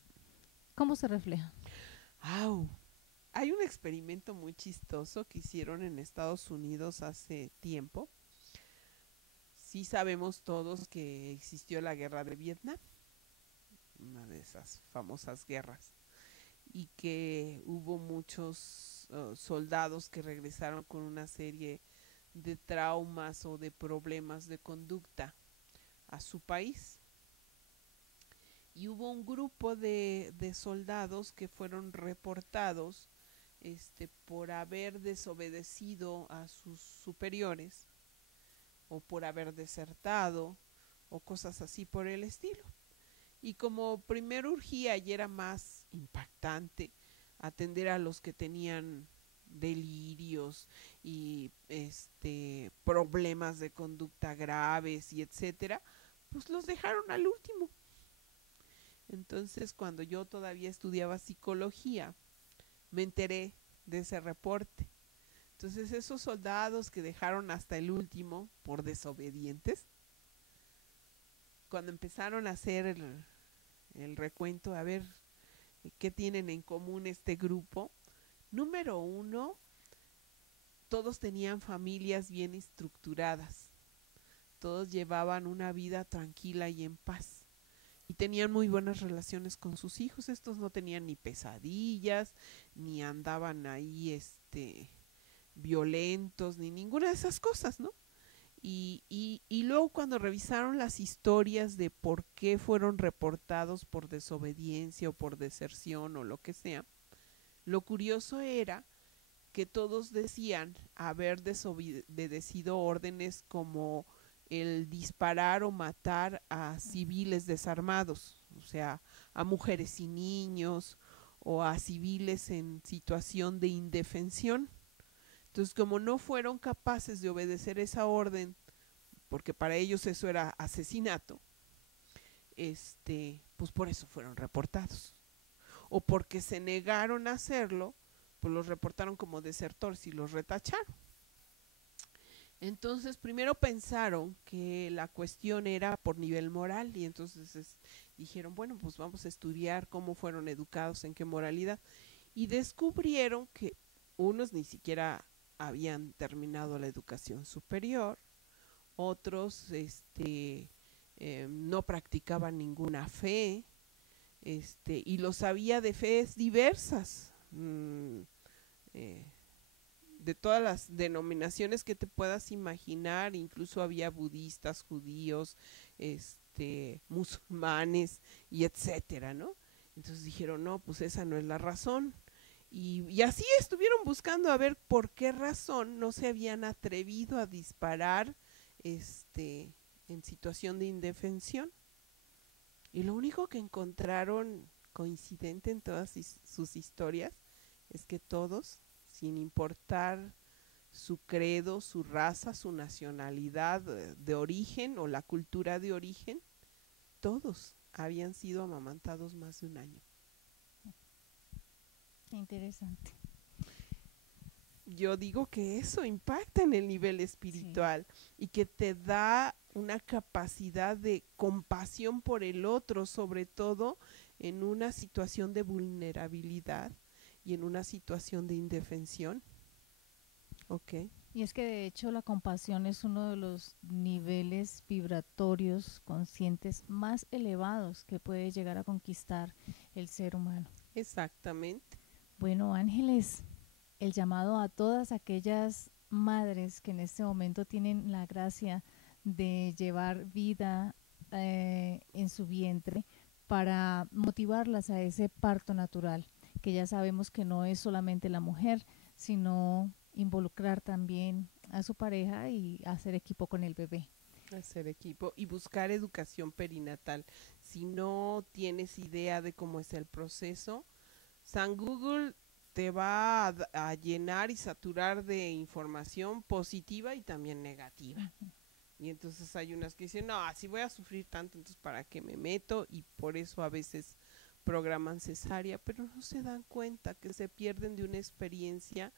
¿cómo se refleja? ¡Au! Hay un experimento muy chistoso que hicieron en Estados Unidos hace tiempo. Sí sabemos todos que existió la guerra de Vietnam, una de esas famosas guerras, y que hubo muchos soldados que regresaron con una serie de traumas o de problemas de conducta a su país. Y hubo un grupo de soldados que fueron reportados por haber desobedecido a sus superiores o por haber desertado o cosas así por el estilo. Y como primero urgía y era más impactante atender a los que tenían delirios y problemas de conducta graves y etcétera, pues los dejaron al último. Entonces, cuando yo todavía estudiaba psicología, me enteré de ese reporte. Entonces, esos soldados que dejaron hasta el último por desobedientes, cuando empezaron a hacer el recuento, a ver qué tienen en común este grupo, número uno, todos tenían familias bien estructuradas, todos llevaban una vida tranquila y en paz. Y tenían muy buenas relaciones con sus hijos. Estos no tenían ni pesadillas, ni andaban ahí violentos, ni ninguna de esas cosas, ¿no? Y luego cuando revisaron las historias de por qué fueron reportados por desobediencia o por deserción o lo que sea, lo curioso era que todos decían haber desobedecido órdenes como el disparar o matar a civiles desarmados, o sea, a mujeres y niños o a civiles en situación de indefensión. Entonces, como no fueron capaces de obedecer esa orden, porque para ellos eso era asesinato, pues por eso fueron reportados. O porque se negaron a hacerlo, pues los reportaron como desertores y los retacharon. Entonces, primero pensaron que la cuestión era por nivel moral y entonces dijeron, bueno, pues vamos a estudiar cómo fueron educados, en qué moralidad. Y descubrieron que unos ni siquiera habían terminado la educación superior, otros no practicaban ninguna fe, y los había de fes diversas. De todas las denominaciones que te puedas imaginar, incluso había budistas, judíos, musulmanes y etcétera, ¿no? Entonces dijeron, no, pues esa no es la razón. Y así estuvieron buscando a ver por qué razón no se habían atrevido a disparar en situación de indefensión. Y lo único que encontraron coincidente en todas sus historias es que todos, sin importar su credo, su raza, su nacionalidad de origen o la cultura de origen, todos habían sido amamantados más de un año. Qué interesante. Yo digo que eso impacta en el nivel espiritual, sí, y que te da una capacidad de compasión por el otro, sobre todo en una situación de vulnerabilidad y en una situación de indefensión. Okay. Y es que de hecho la compasión es uno de los niveles vibratorios conscientes más elevados que puede llegar a conquistar el ser humano. Exactamente. Bueno, Ángeles, el llamado a todas aquellas madres que en este momento tienen la gracia de llevar vida en su vientre para motivarlas a ese parto natural, que ya sabemos que no es solamente la mujer, sino involucrar también a su pareja y hacer equipo con el bebé. Hacer equipo y buscar educación perinatal. Si no tienes idea de cómo es el proceso, San Google te va a llenar y saturar de información positiva y también negativa. Y entonces hay unas que dicen, no, si voy a sufrir tanto, entonces ¿para qué me meto? Y por eso a veces programan cesárea, pero no se dan cuenta que se pierden de una experiencia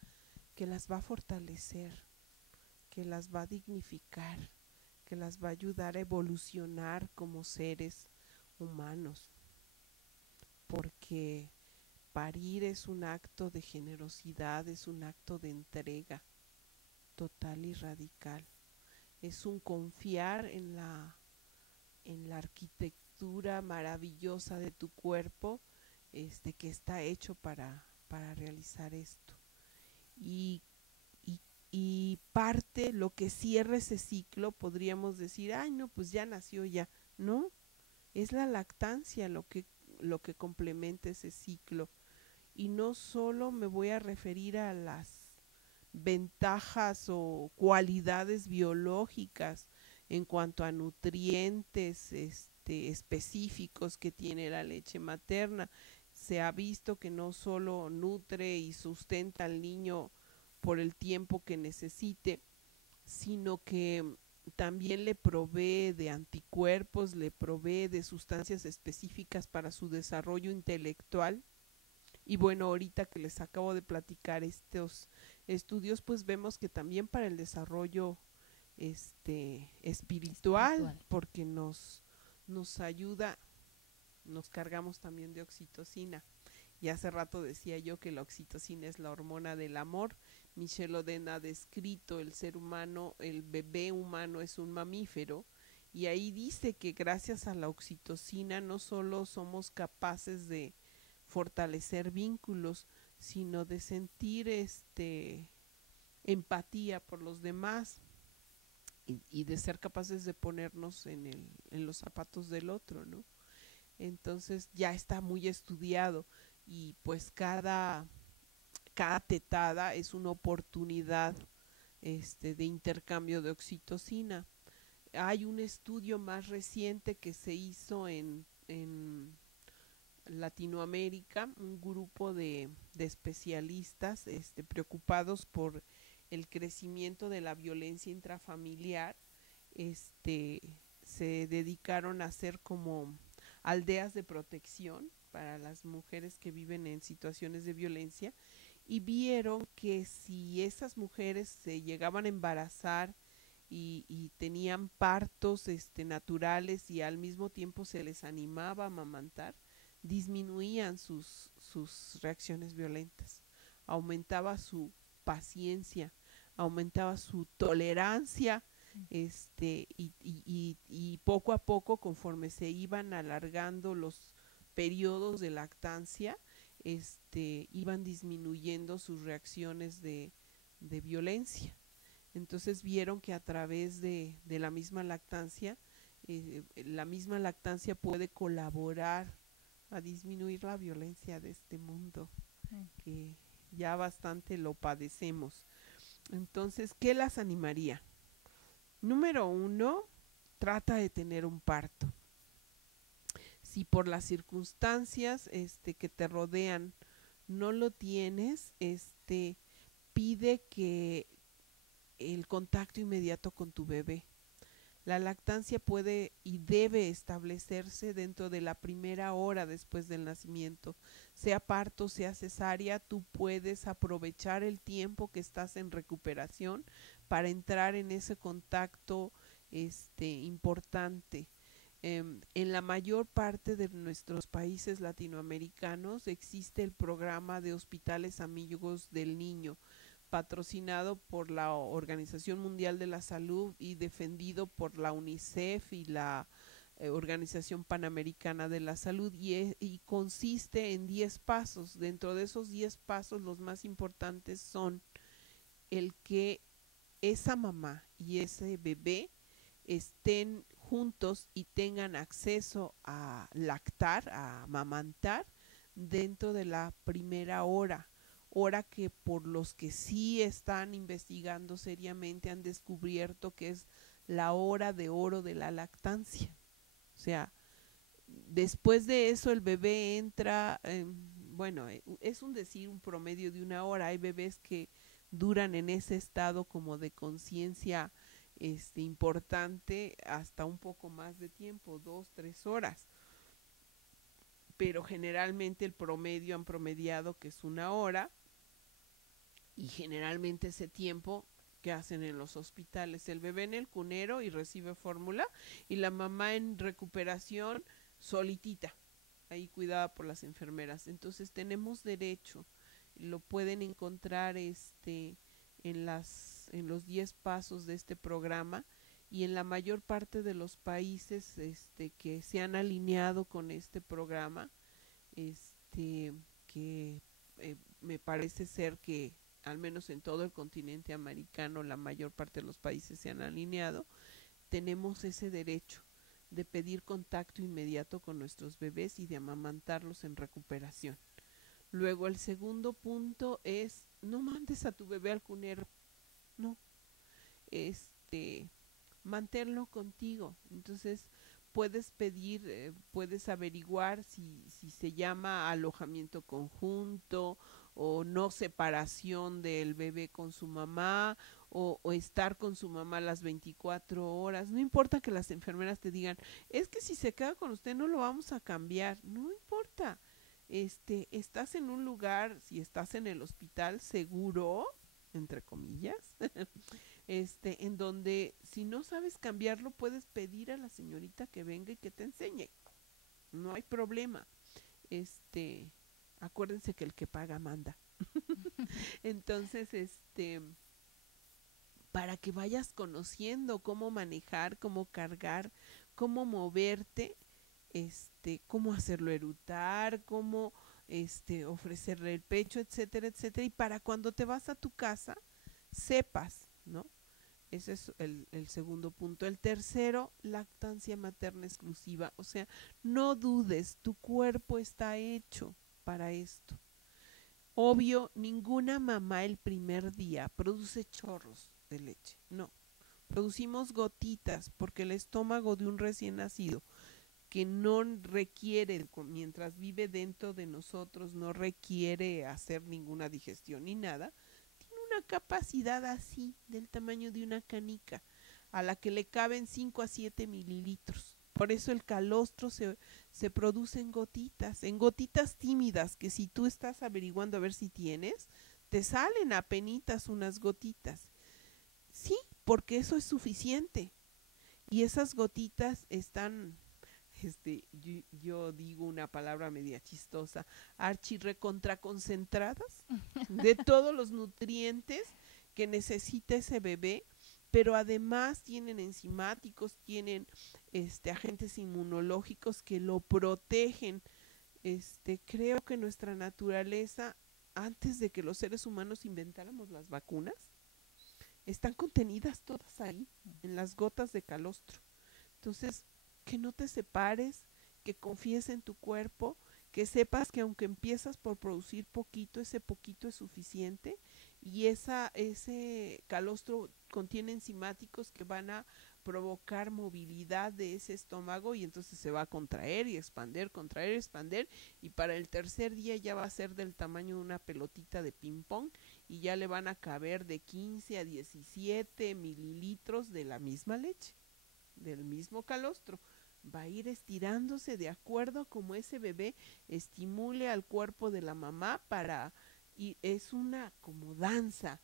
que las va a fortalecer, que las va a dignificar, que las va a ayudar a evolucionar como seres humanos. Porque parir es un acto de generosidad, es un acto de entrega total y radical. Es un confiar en la arquitectura maravillosa de tu cuerpo, que está hecho para realizar esto. Y, y parte, lo que cierra ese ciclo, podríamos decir, ay no, pues ya nació ya. No, es la lactancia lo que complementa ese ciclo. Y no solo me voy a referir a las ventajas o cualidades biológicas en cuanto a nutrientes específicos que tiene la leche materna. Se ha visto que no solo nutre y sustenta al niño por el tiempo que necesite, sino que también le provee de anticuerpos, le provee de sustancias específicas para su desarrollo intelectual. Y bueno, ahorita que les acabo de platicar estos estudios, pues vemos que también para el desarrollo espiritual, porque nos ayuda, nos cargamos también de oxitocina. Y hace rato decía yo que la oxitocina es la hormona del amor. Michel Oden ha descrito el ser humano, el bebé humano es un mamífero, y ahí dice que gracias a la oxitocina no solo somos capaces de fortalecer vínculos, sino de sentir empatía por los demás y de ser capaces de ponernos en los zapatos del otro, ¿no? Entonces ya está muy estudiado y pues cada tetada es una oportunidad de intercambio de oxitocina. Hay un estudio más reciente que se hizo en Latinoamérica, un grupo de especialistas preocupados por el crecimiento de la violencia intrafamiliar, se dedicaron a hacer como aldeas de protección para las mujeres que viven en situaciones de violencia, y vieron que si esas mujeres se llegaban a embarazar y tenían partos naturales y al mismo tiempo se les animaba a amamantar, disminuían sus reacciones violentas, aumentaba su paciencia, aumentaba su tolerancia, y poco a poco, conforme se iban alargando los periodos de lactancia, iban disminuyendo sus reacciones de violencia. Entonces vieron que a través de la misma lactancia puede colaborar a disminuir la violencia de este mundo, que ya bastante lo padecemos. Entonces, ¿qué las animaría? Número 1, trata de tener un parto. Si por las circunstancias que te rodean no lo tienes, pide que el contacto inmediato con tu bebé. La lactancia puede y debe establecerse dentro de la primera hora después del nacimiento. Sea parto, sea cesárea, tú puedes aprovechar el tiempo que estás en recuperación para entrar en ese contacto importante. En la mayor parte de nuestros países latinoamericanos existe el programa de Hospitales Amigos del Niño, patrocinado por la Organización Mundial de la Salud y defendido por la UNICEF y la Organización Panamericana de la Salud, y consiste en 10 pasos. Dentro de esos 10 pasos, los más importantes son el que esa mamá y ese bebé estén juntos y tengan acceso a lactar, a amamantar, dentro de la primera hora que por los que sí están investigando seriamente han descubierto que es la hora de oro de la lactancia. O sea, después de eso el bebé entra, bueno, es un decir, un promedio de 1 hora. Hay bebés que duran en ese estado como de conciencia importante hasta un poco más de tiempo, 2, 3 horas. Pero generalmente el promedio han promediado que es 1 hora, y generalmente ese tiempo que hacen en los hospitales, el bebé en el cunero y recibe fórmula, y la mamá en recuperación solitita, ahí cuidada por las enfermeras. Entonces tenemos derecho, lo pueden encontrar en los 10 pasos de este programa, y en la mayor parte de los países que se han alineado con este programa, que me parece ser que al menos en todo el continente americano la mayor parte de los países se han alineado, tenemos ese derecho de pedir contacto inmediato con nuestros bebés y de amamantarlos en recuperación. Luego el segundo punto es: no mandes a tu bebé al cunero, no, manténlo contigo. Entonces puedes pedir, puedes averiguar si se llama alojamiento conjunto o no separación del bebé con su mamá, o estar con su mamá las 24 horas. No importa que las enfermeras te digan, es que si se queda con usted no lo vamos a cambiar. No importa. Estás en un lugar, si estás en el hospital seguro, entre comillas, en donde si no sabes cambiarlo puedes pedir a la señorita que venga y que te enseñe. No hay problema. Acuérdense que el que paga manda. Entonces, para que vayas conociendo cómo manejar, cómo cargar, cómo moverte, cómo hacerlo erutar, cómo ofrecerle el pecho, etcétera, etcétera, y para cuando te vas a tu casa sepas, ¿no? Ese es el segundo punto. El tercero, lactancia materna exclusiva. O sea, no dudes, tu cuerpo está hecho para esto. Obvio, ninguna mamá el primer día produce chorros de leche. No, producimos gotitas porque el estómago de un recién nacido, que no requiere, mientras vive dentro de nosotros, no requiere hacer ninguna digestión ni nada, una capacidad así, del tamaño de una canica, a la que le caben 5 a 7 mililitros. Por eso el calostro se produce en gotitas tímidas, que si tú estás averiguando a ver si tienes, te salen apenitas unas gotitas. Sí, porque eso es suficiente. Y esas gotitas están, yo digo una palabra media chistosa, archirrecontraconcentradas de todos los nutrientes que necesita ese bebé, pero además tienen enzimáticos, tienen agentes inmunológicos que lo protegen. Creo que nuestra naturaleza, antes de que los seres humanos inventáramos las vacunas, están contenidas todas ahí, en las gotas de calostro. Entonces, que no te separes, que confíes en tu cuerpo, que sepas que aunque empiezas por producir poquito, ese poquito es suficiente, y ese calostro contiene enzimáticos que van a provocar movilidad de ese estómago, y entonces se va a contraer y expander, y para el tercer día ya va a ser del tamaño de una pelotita de ping pong, y ya le van a caber de 15 a 17 mililitros de la misma leche, del mismo calostro. Va a ir estirándose de acuerdo a como ese bebé estimule al cuerpo de la mamá, y es una como danza,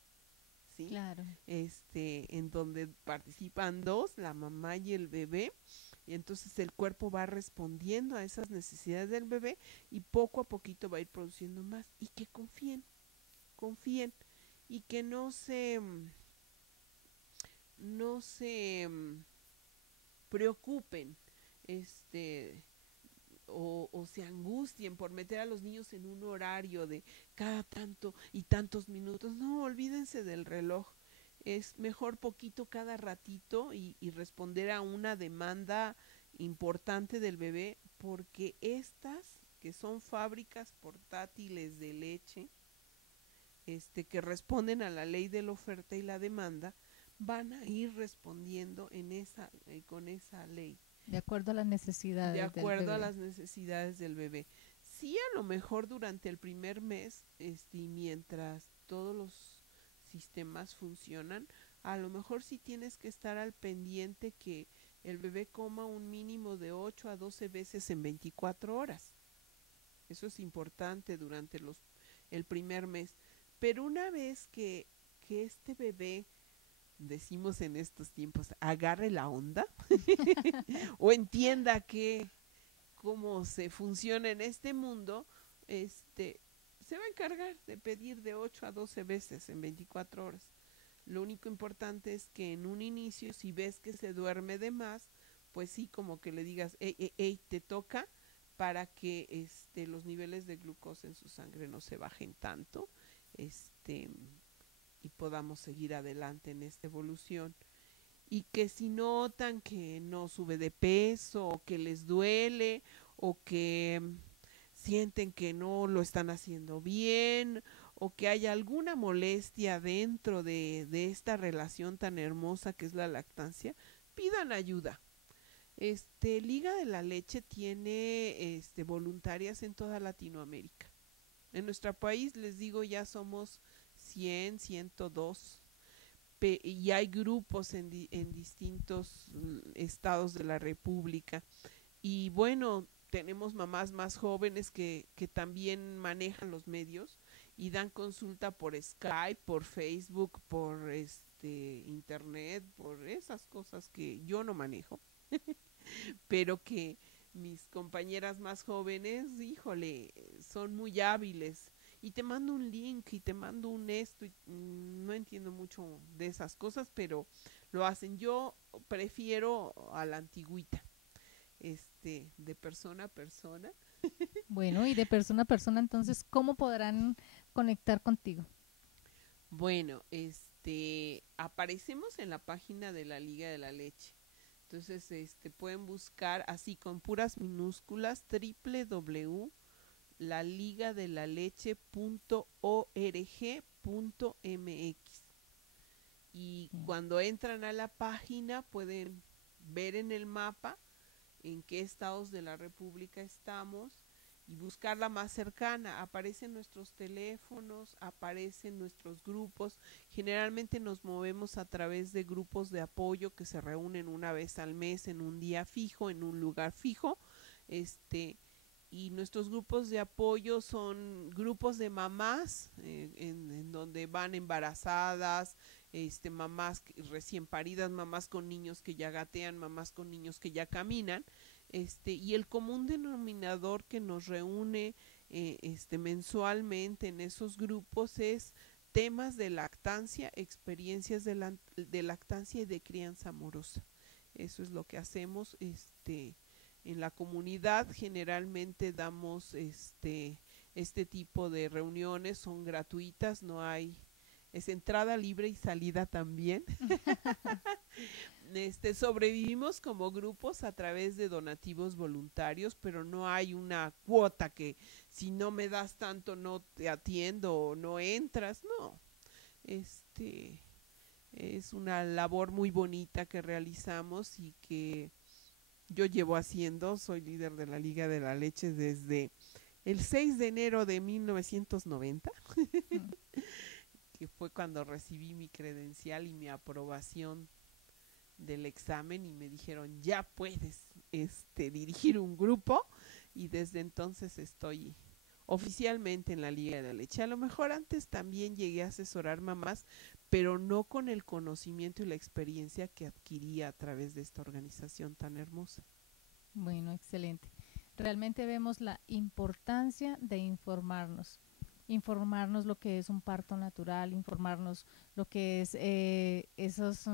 ¿sí? Claro. En donde participan dos, la mamá y el bebé, y entonces el cuerpo va respondiendo a esas necesidades del bebé, y poco a poquito va a ir produciendo más, y que confíen, y que no se preocupen, o se angustien por meter a los niños en un horario de cada tanto y tantos minutos. No, olvídense del reloj. Es mejor poquito cada ratito, y responder a una demanda importante del bebé, porque estas, que son fábricas portátiles de leche, que responden a la ley de la oferta y la demanda, van a ir respondiendo con esa ley. De acuerdo a las necesidades De del acuerdo a bebé. las necesidades del bebé. sí, a lo mejor durante el primer mes, y mientras todos los sistemas funcionan, a lo mejor sí tienes que estar al pendiente que el bebé coma un mínimo de 8 a 12 veces en 24 horas. Eso es importante durante el primer mes. Pero una vez que este bebé, decimos en estos tiempos, agarre la onda o entienda que cómo se funciona en este mundo, se va a encargar de pedir de 8 a 12 veces en 24 horas. Lo único importante es que en un inicio, si ves que se duerme de más, pues sí, como que le digas, hey, te toca, para que los niveles de glucosa en su sangre no se bajen tanto, y podamos seguir adelante en esta evolución. Y que si notan que no sube de peso, o que les duele, o que sienten que no lo están haciendo bien, o que hay alguna molestia dentro de esta relación tan hermosa que es la lactancia, pidan ayuda. Liga de la Leche tiene voluntarias en toda Latinoamérica. En nuestro país, les digo, ya somos 100, 102, y hay grupos en distintos estados de la República. Y bueno, tenemos mamás más jóvenes que también manejan los medios y dan consulta por Skype, por Facebook, por internet, por esas cosas que yo no manejo, pero que mis compañeras más jóvenes, híjole, son muy hábiles. Y te mando un link y te mando un esto. Y, no entiendo mucho de esas cosas, pero lo hacen. Yo prefiero a la antigüita, de persona a persona. Bueno, y de persona a persona, entonces, ¿cómo podrán conectar contigo? Bueno, aparecemos en la página de la Liga de la Leche. Entonces, pueden buscar así con puras minúsculas www.laligadelaleche.org.mx. Y Bien. cuando entran a la página pueden ver en el mapa en qué estados de la República estamos y buscar la más cercana. Aparecen nuestros teléfonos, aparecen nuestros grupos. Generalmente nos movemos a través de grupos de apoyo que se reúnen una vez al mes en un día fijo, en un lugar fijo. Y nuestros grupos de apoyo son grupos de mamás, en donde van embarazadas, mamás recién paridas, mamás con niños que ya gatean, mamás con niños que ya caminan, y el común denominador que nos reúne mensualmente en esos grupos es temas de lactancia, experiencias de lactancia y de crianza amorosa. Eso es lo que hacemos en la comunidad. Generalmente damos este tipo de reuniones, son gratuitas, no hay, es entrada libre y salida también. Sobrevivimos como grupos a través de donativos voluntarios, pero no hay una cuota que si no me das tanto no te atiendo o no entras, no. Es una labor muy bonita que realizamos y que yo llevo haciendo. Soy líder de la Liga de la Leche desde el 6 de enero de 1990, Mm. que fue cuando recibí mi credencial y mi aprobación del examen y me dijeron, ya puedes dirigir un grupo, y desde entonces estoy oficialmente en la Liga de la Leche. A lo mejor antes también llegué a asesorar mamás, pero no con el conocimiento y la experiencia que adquiría a través de esta organización tan hermosa. Bueno, excelente. Realmente vemos la importancia de informarnos lo que es un parto natural, informarnos lo que es esos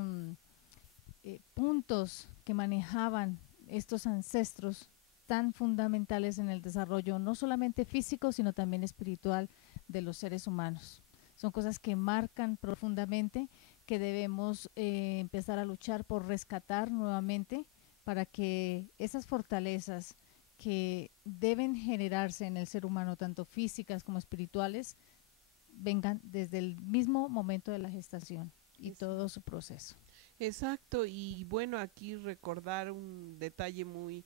puntos que manejaban estos ancestros tan fundamentales en el desarrollo, no solamente físico, sino también espiritual de los seres humanos. Son cosas que marcan profundamente, que debemos empezar a luchar por rescatar nuevamente para que esas fortalezas que deben generarse en el ser humano, tanto físicas como espirituales, vengan desde el mismo momento de la gestación y todo su proceso. Exacto, y bueno, aquí recordar un detalle muy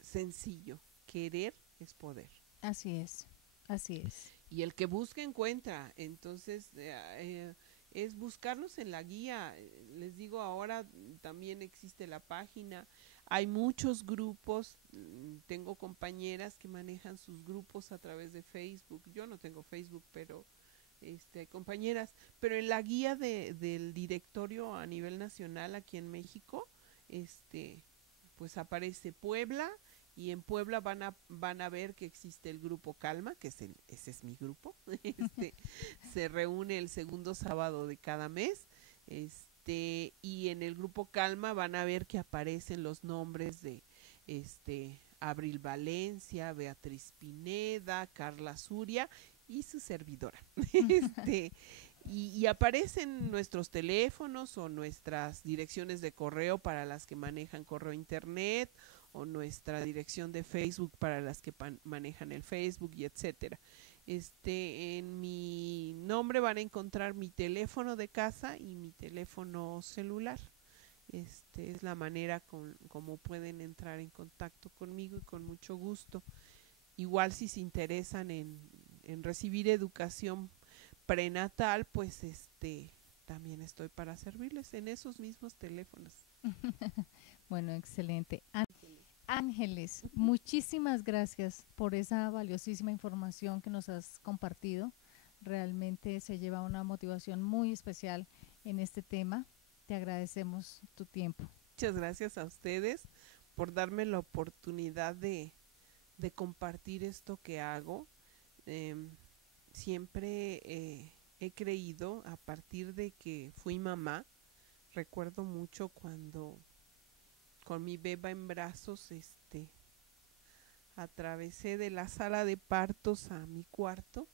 sencillo: querer es poder. Así es, así es. Y el que busca encuentra. Entonces, es buscarnos en la guía. Les digo, ahora también existe la página. Hay muchos grupos. Tengo compañeras que manejan sus grupos a través de Facebook. Yo no tengo Facebook, pero compañeras. Pero en la guía del directorio a nivel nacional aquí en México, pues aparece Puebla, y en Puebla van a ver que existe el grupo Calma, que ese es mi grupo. Se reúne el segundo sábado de cada mes. Y en el grupo Calma van a ver que aparecen los nombres de Abril Valencia, Beatriz Pineda, Carla Zuria y su servidora. Y aparecen nuestros teléfonos o nuestras direcciones de correo para las que manejan correo internet, o nuestra dirección de Facebook para las que manejan el Facebook, y etcétera. En mi nombre van a encontrar mi teléfono de casa y mi teléfono celular. Es la manera como pueden entrar en contacto conmigo, y con mucho gusto. Igual si se interesan en recibir educación prenatal, pues también estoy para servirles en esos mismos teléfonos. Bueno, excelente. Ángeles, muchísimas gracias por esa valiosísima información que nos has compartido. Realmente se lleva una motivación muy especial en este tema. Te agradecemos tu tiempo. Muchas gracias a ustedes por darme la oportunidad de compartir esto que hago. Siempre he creído, a partir de que fui mamá, recuerdo mucho cuando con mi beba en brazos, atravesé de la sala de partos a mi cuarto.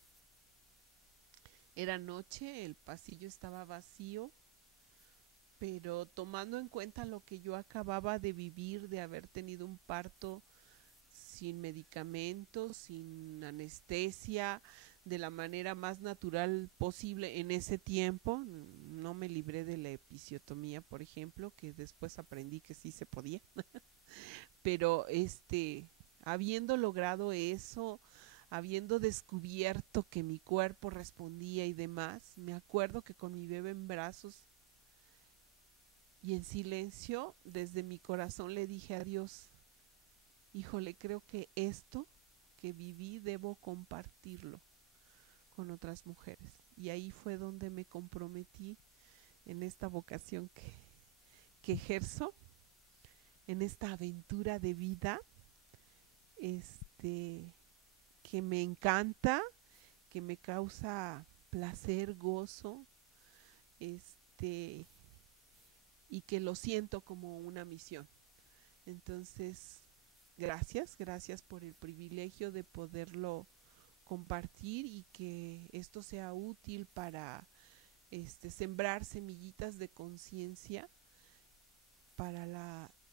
Era noche, el pasillo estaba vacío, pero tomando en cuenta lo que yo acababa de vivir, de haber tenido un parto sin medicamentos, sin anestesia, de la manera más natural posible en ese tiempo, no me libré de la episiotomía, por ejemplo, que después aprendí que sí se podía. Pero habiendo logrado eso, habiendo descubierto que mi cuerpo respondía y demás, me acuerdo que con mi bebé en brazos y en silencio, desde mi corazón le dije a Dios: híjole, creo que esto que viví debo compartirlo con otras mujeres. Y ahí fue donde me comprometí en esta vocación que ejerzo, en esta aventura de vida, que me encanta, que me causa placer, gozo, y que lo siento como una misión. Entonces, gracias por el privilegio de poderlo compartir, y que esto sea útil para sembrar semillitas de conciencia para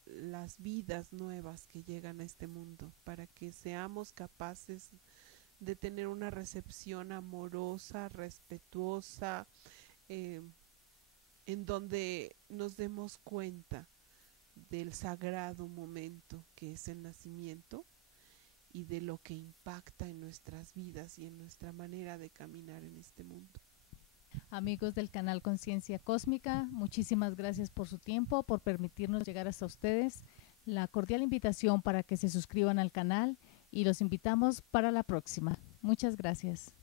las vidas nuevas que llegan a este mundo, para que seamos capaces de tener una recepción amorosa, respetuosa, en donde nos demos cuenta del sagrado momento que es el nacimiento, y de lo que impacta en nuestras vidas y en nuestra manera de caminar en este mundo. Amigos del canal Conciencia Cósmica, muchísimas gracias por su tiempo, por permitirnos llegar hasta ustedes. La cordial invitación para que se suscriban al canal, y los invitamos para la próxima. Muchas gracias.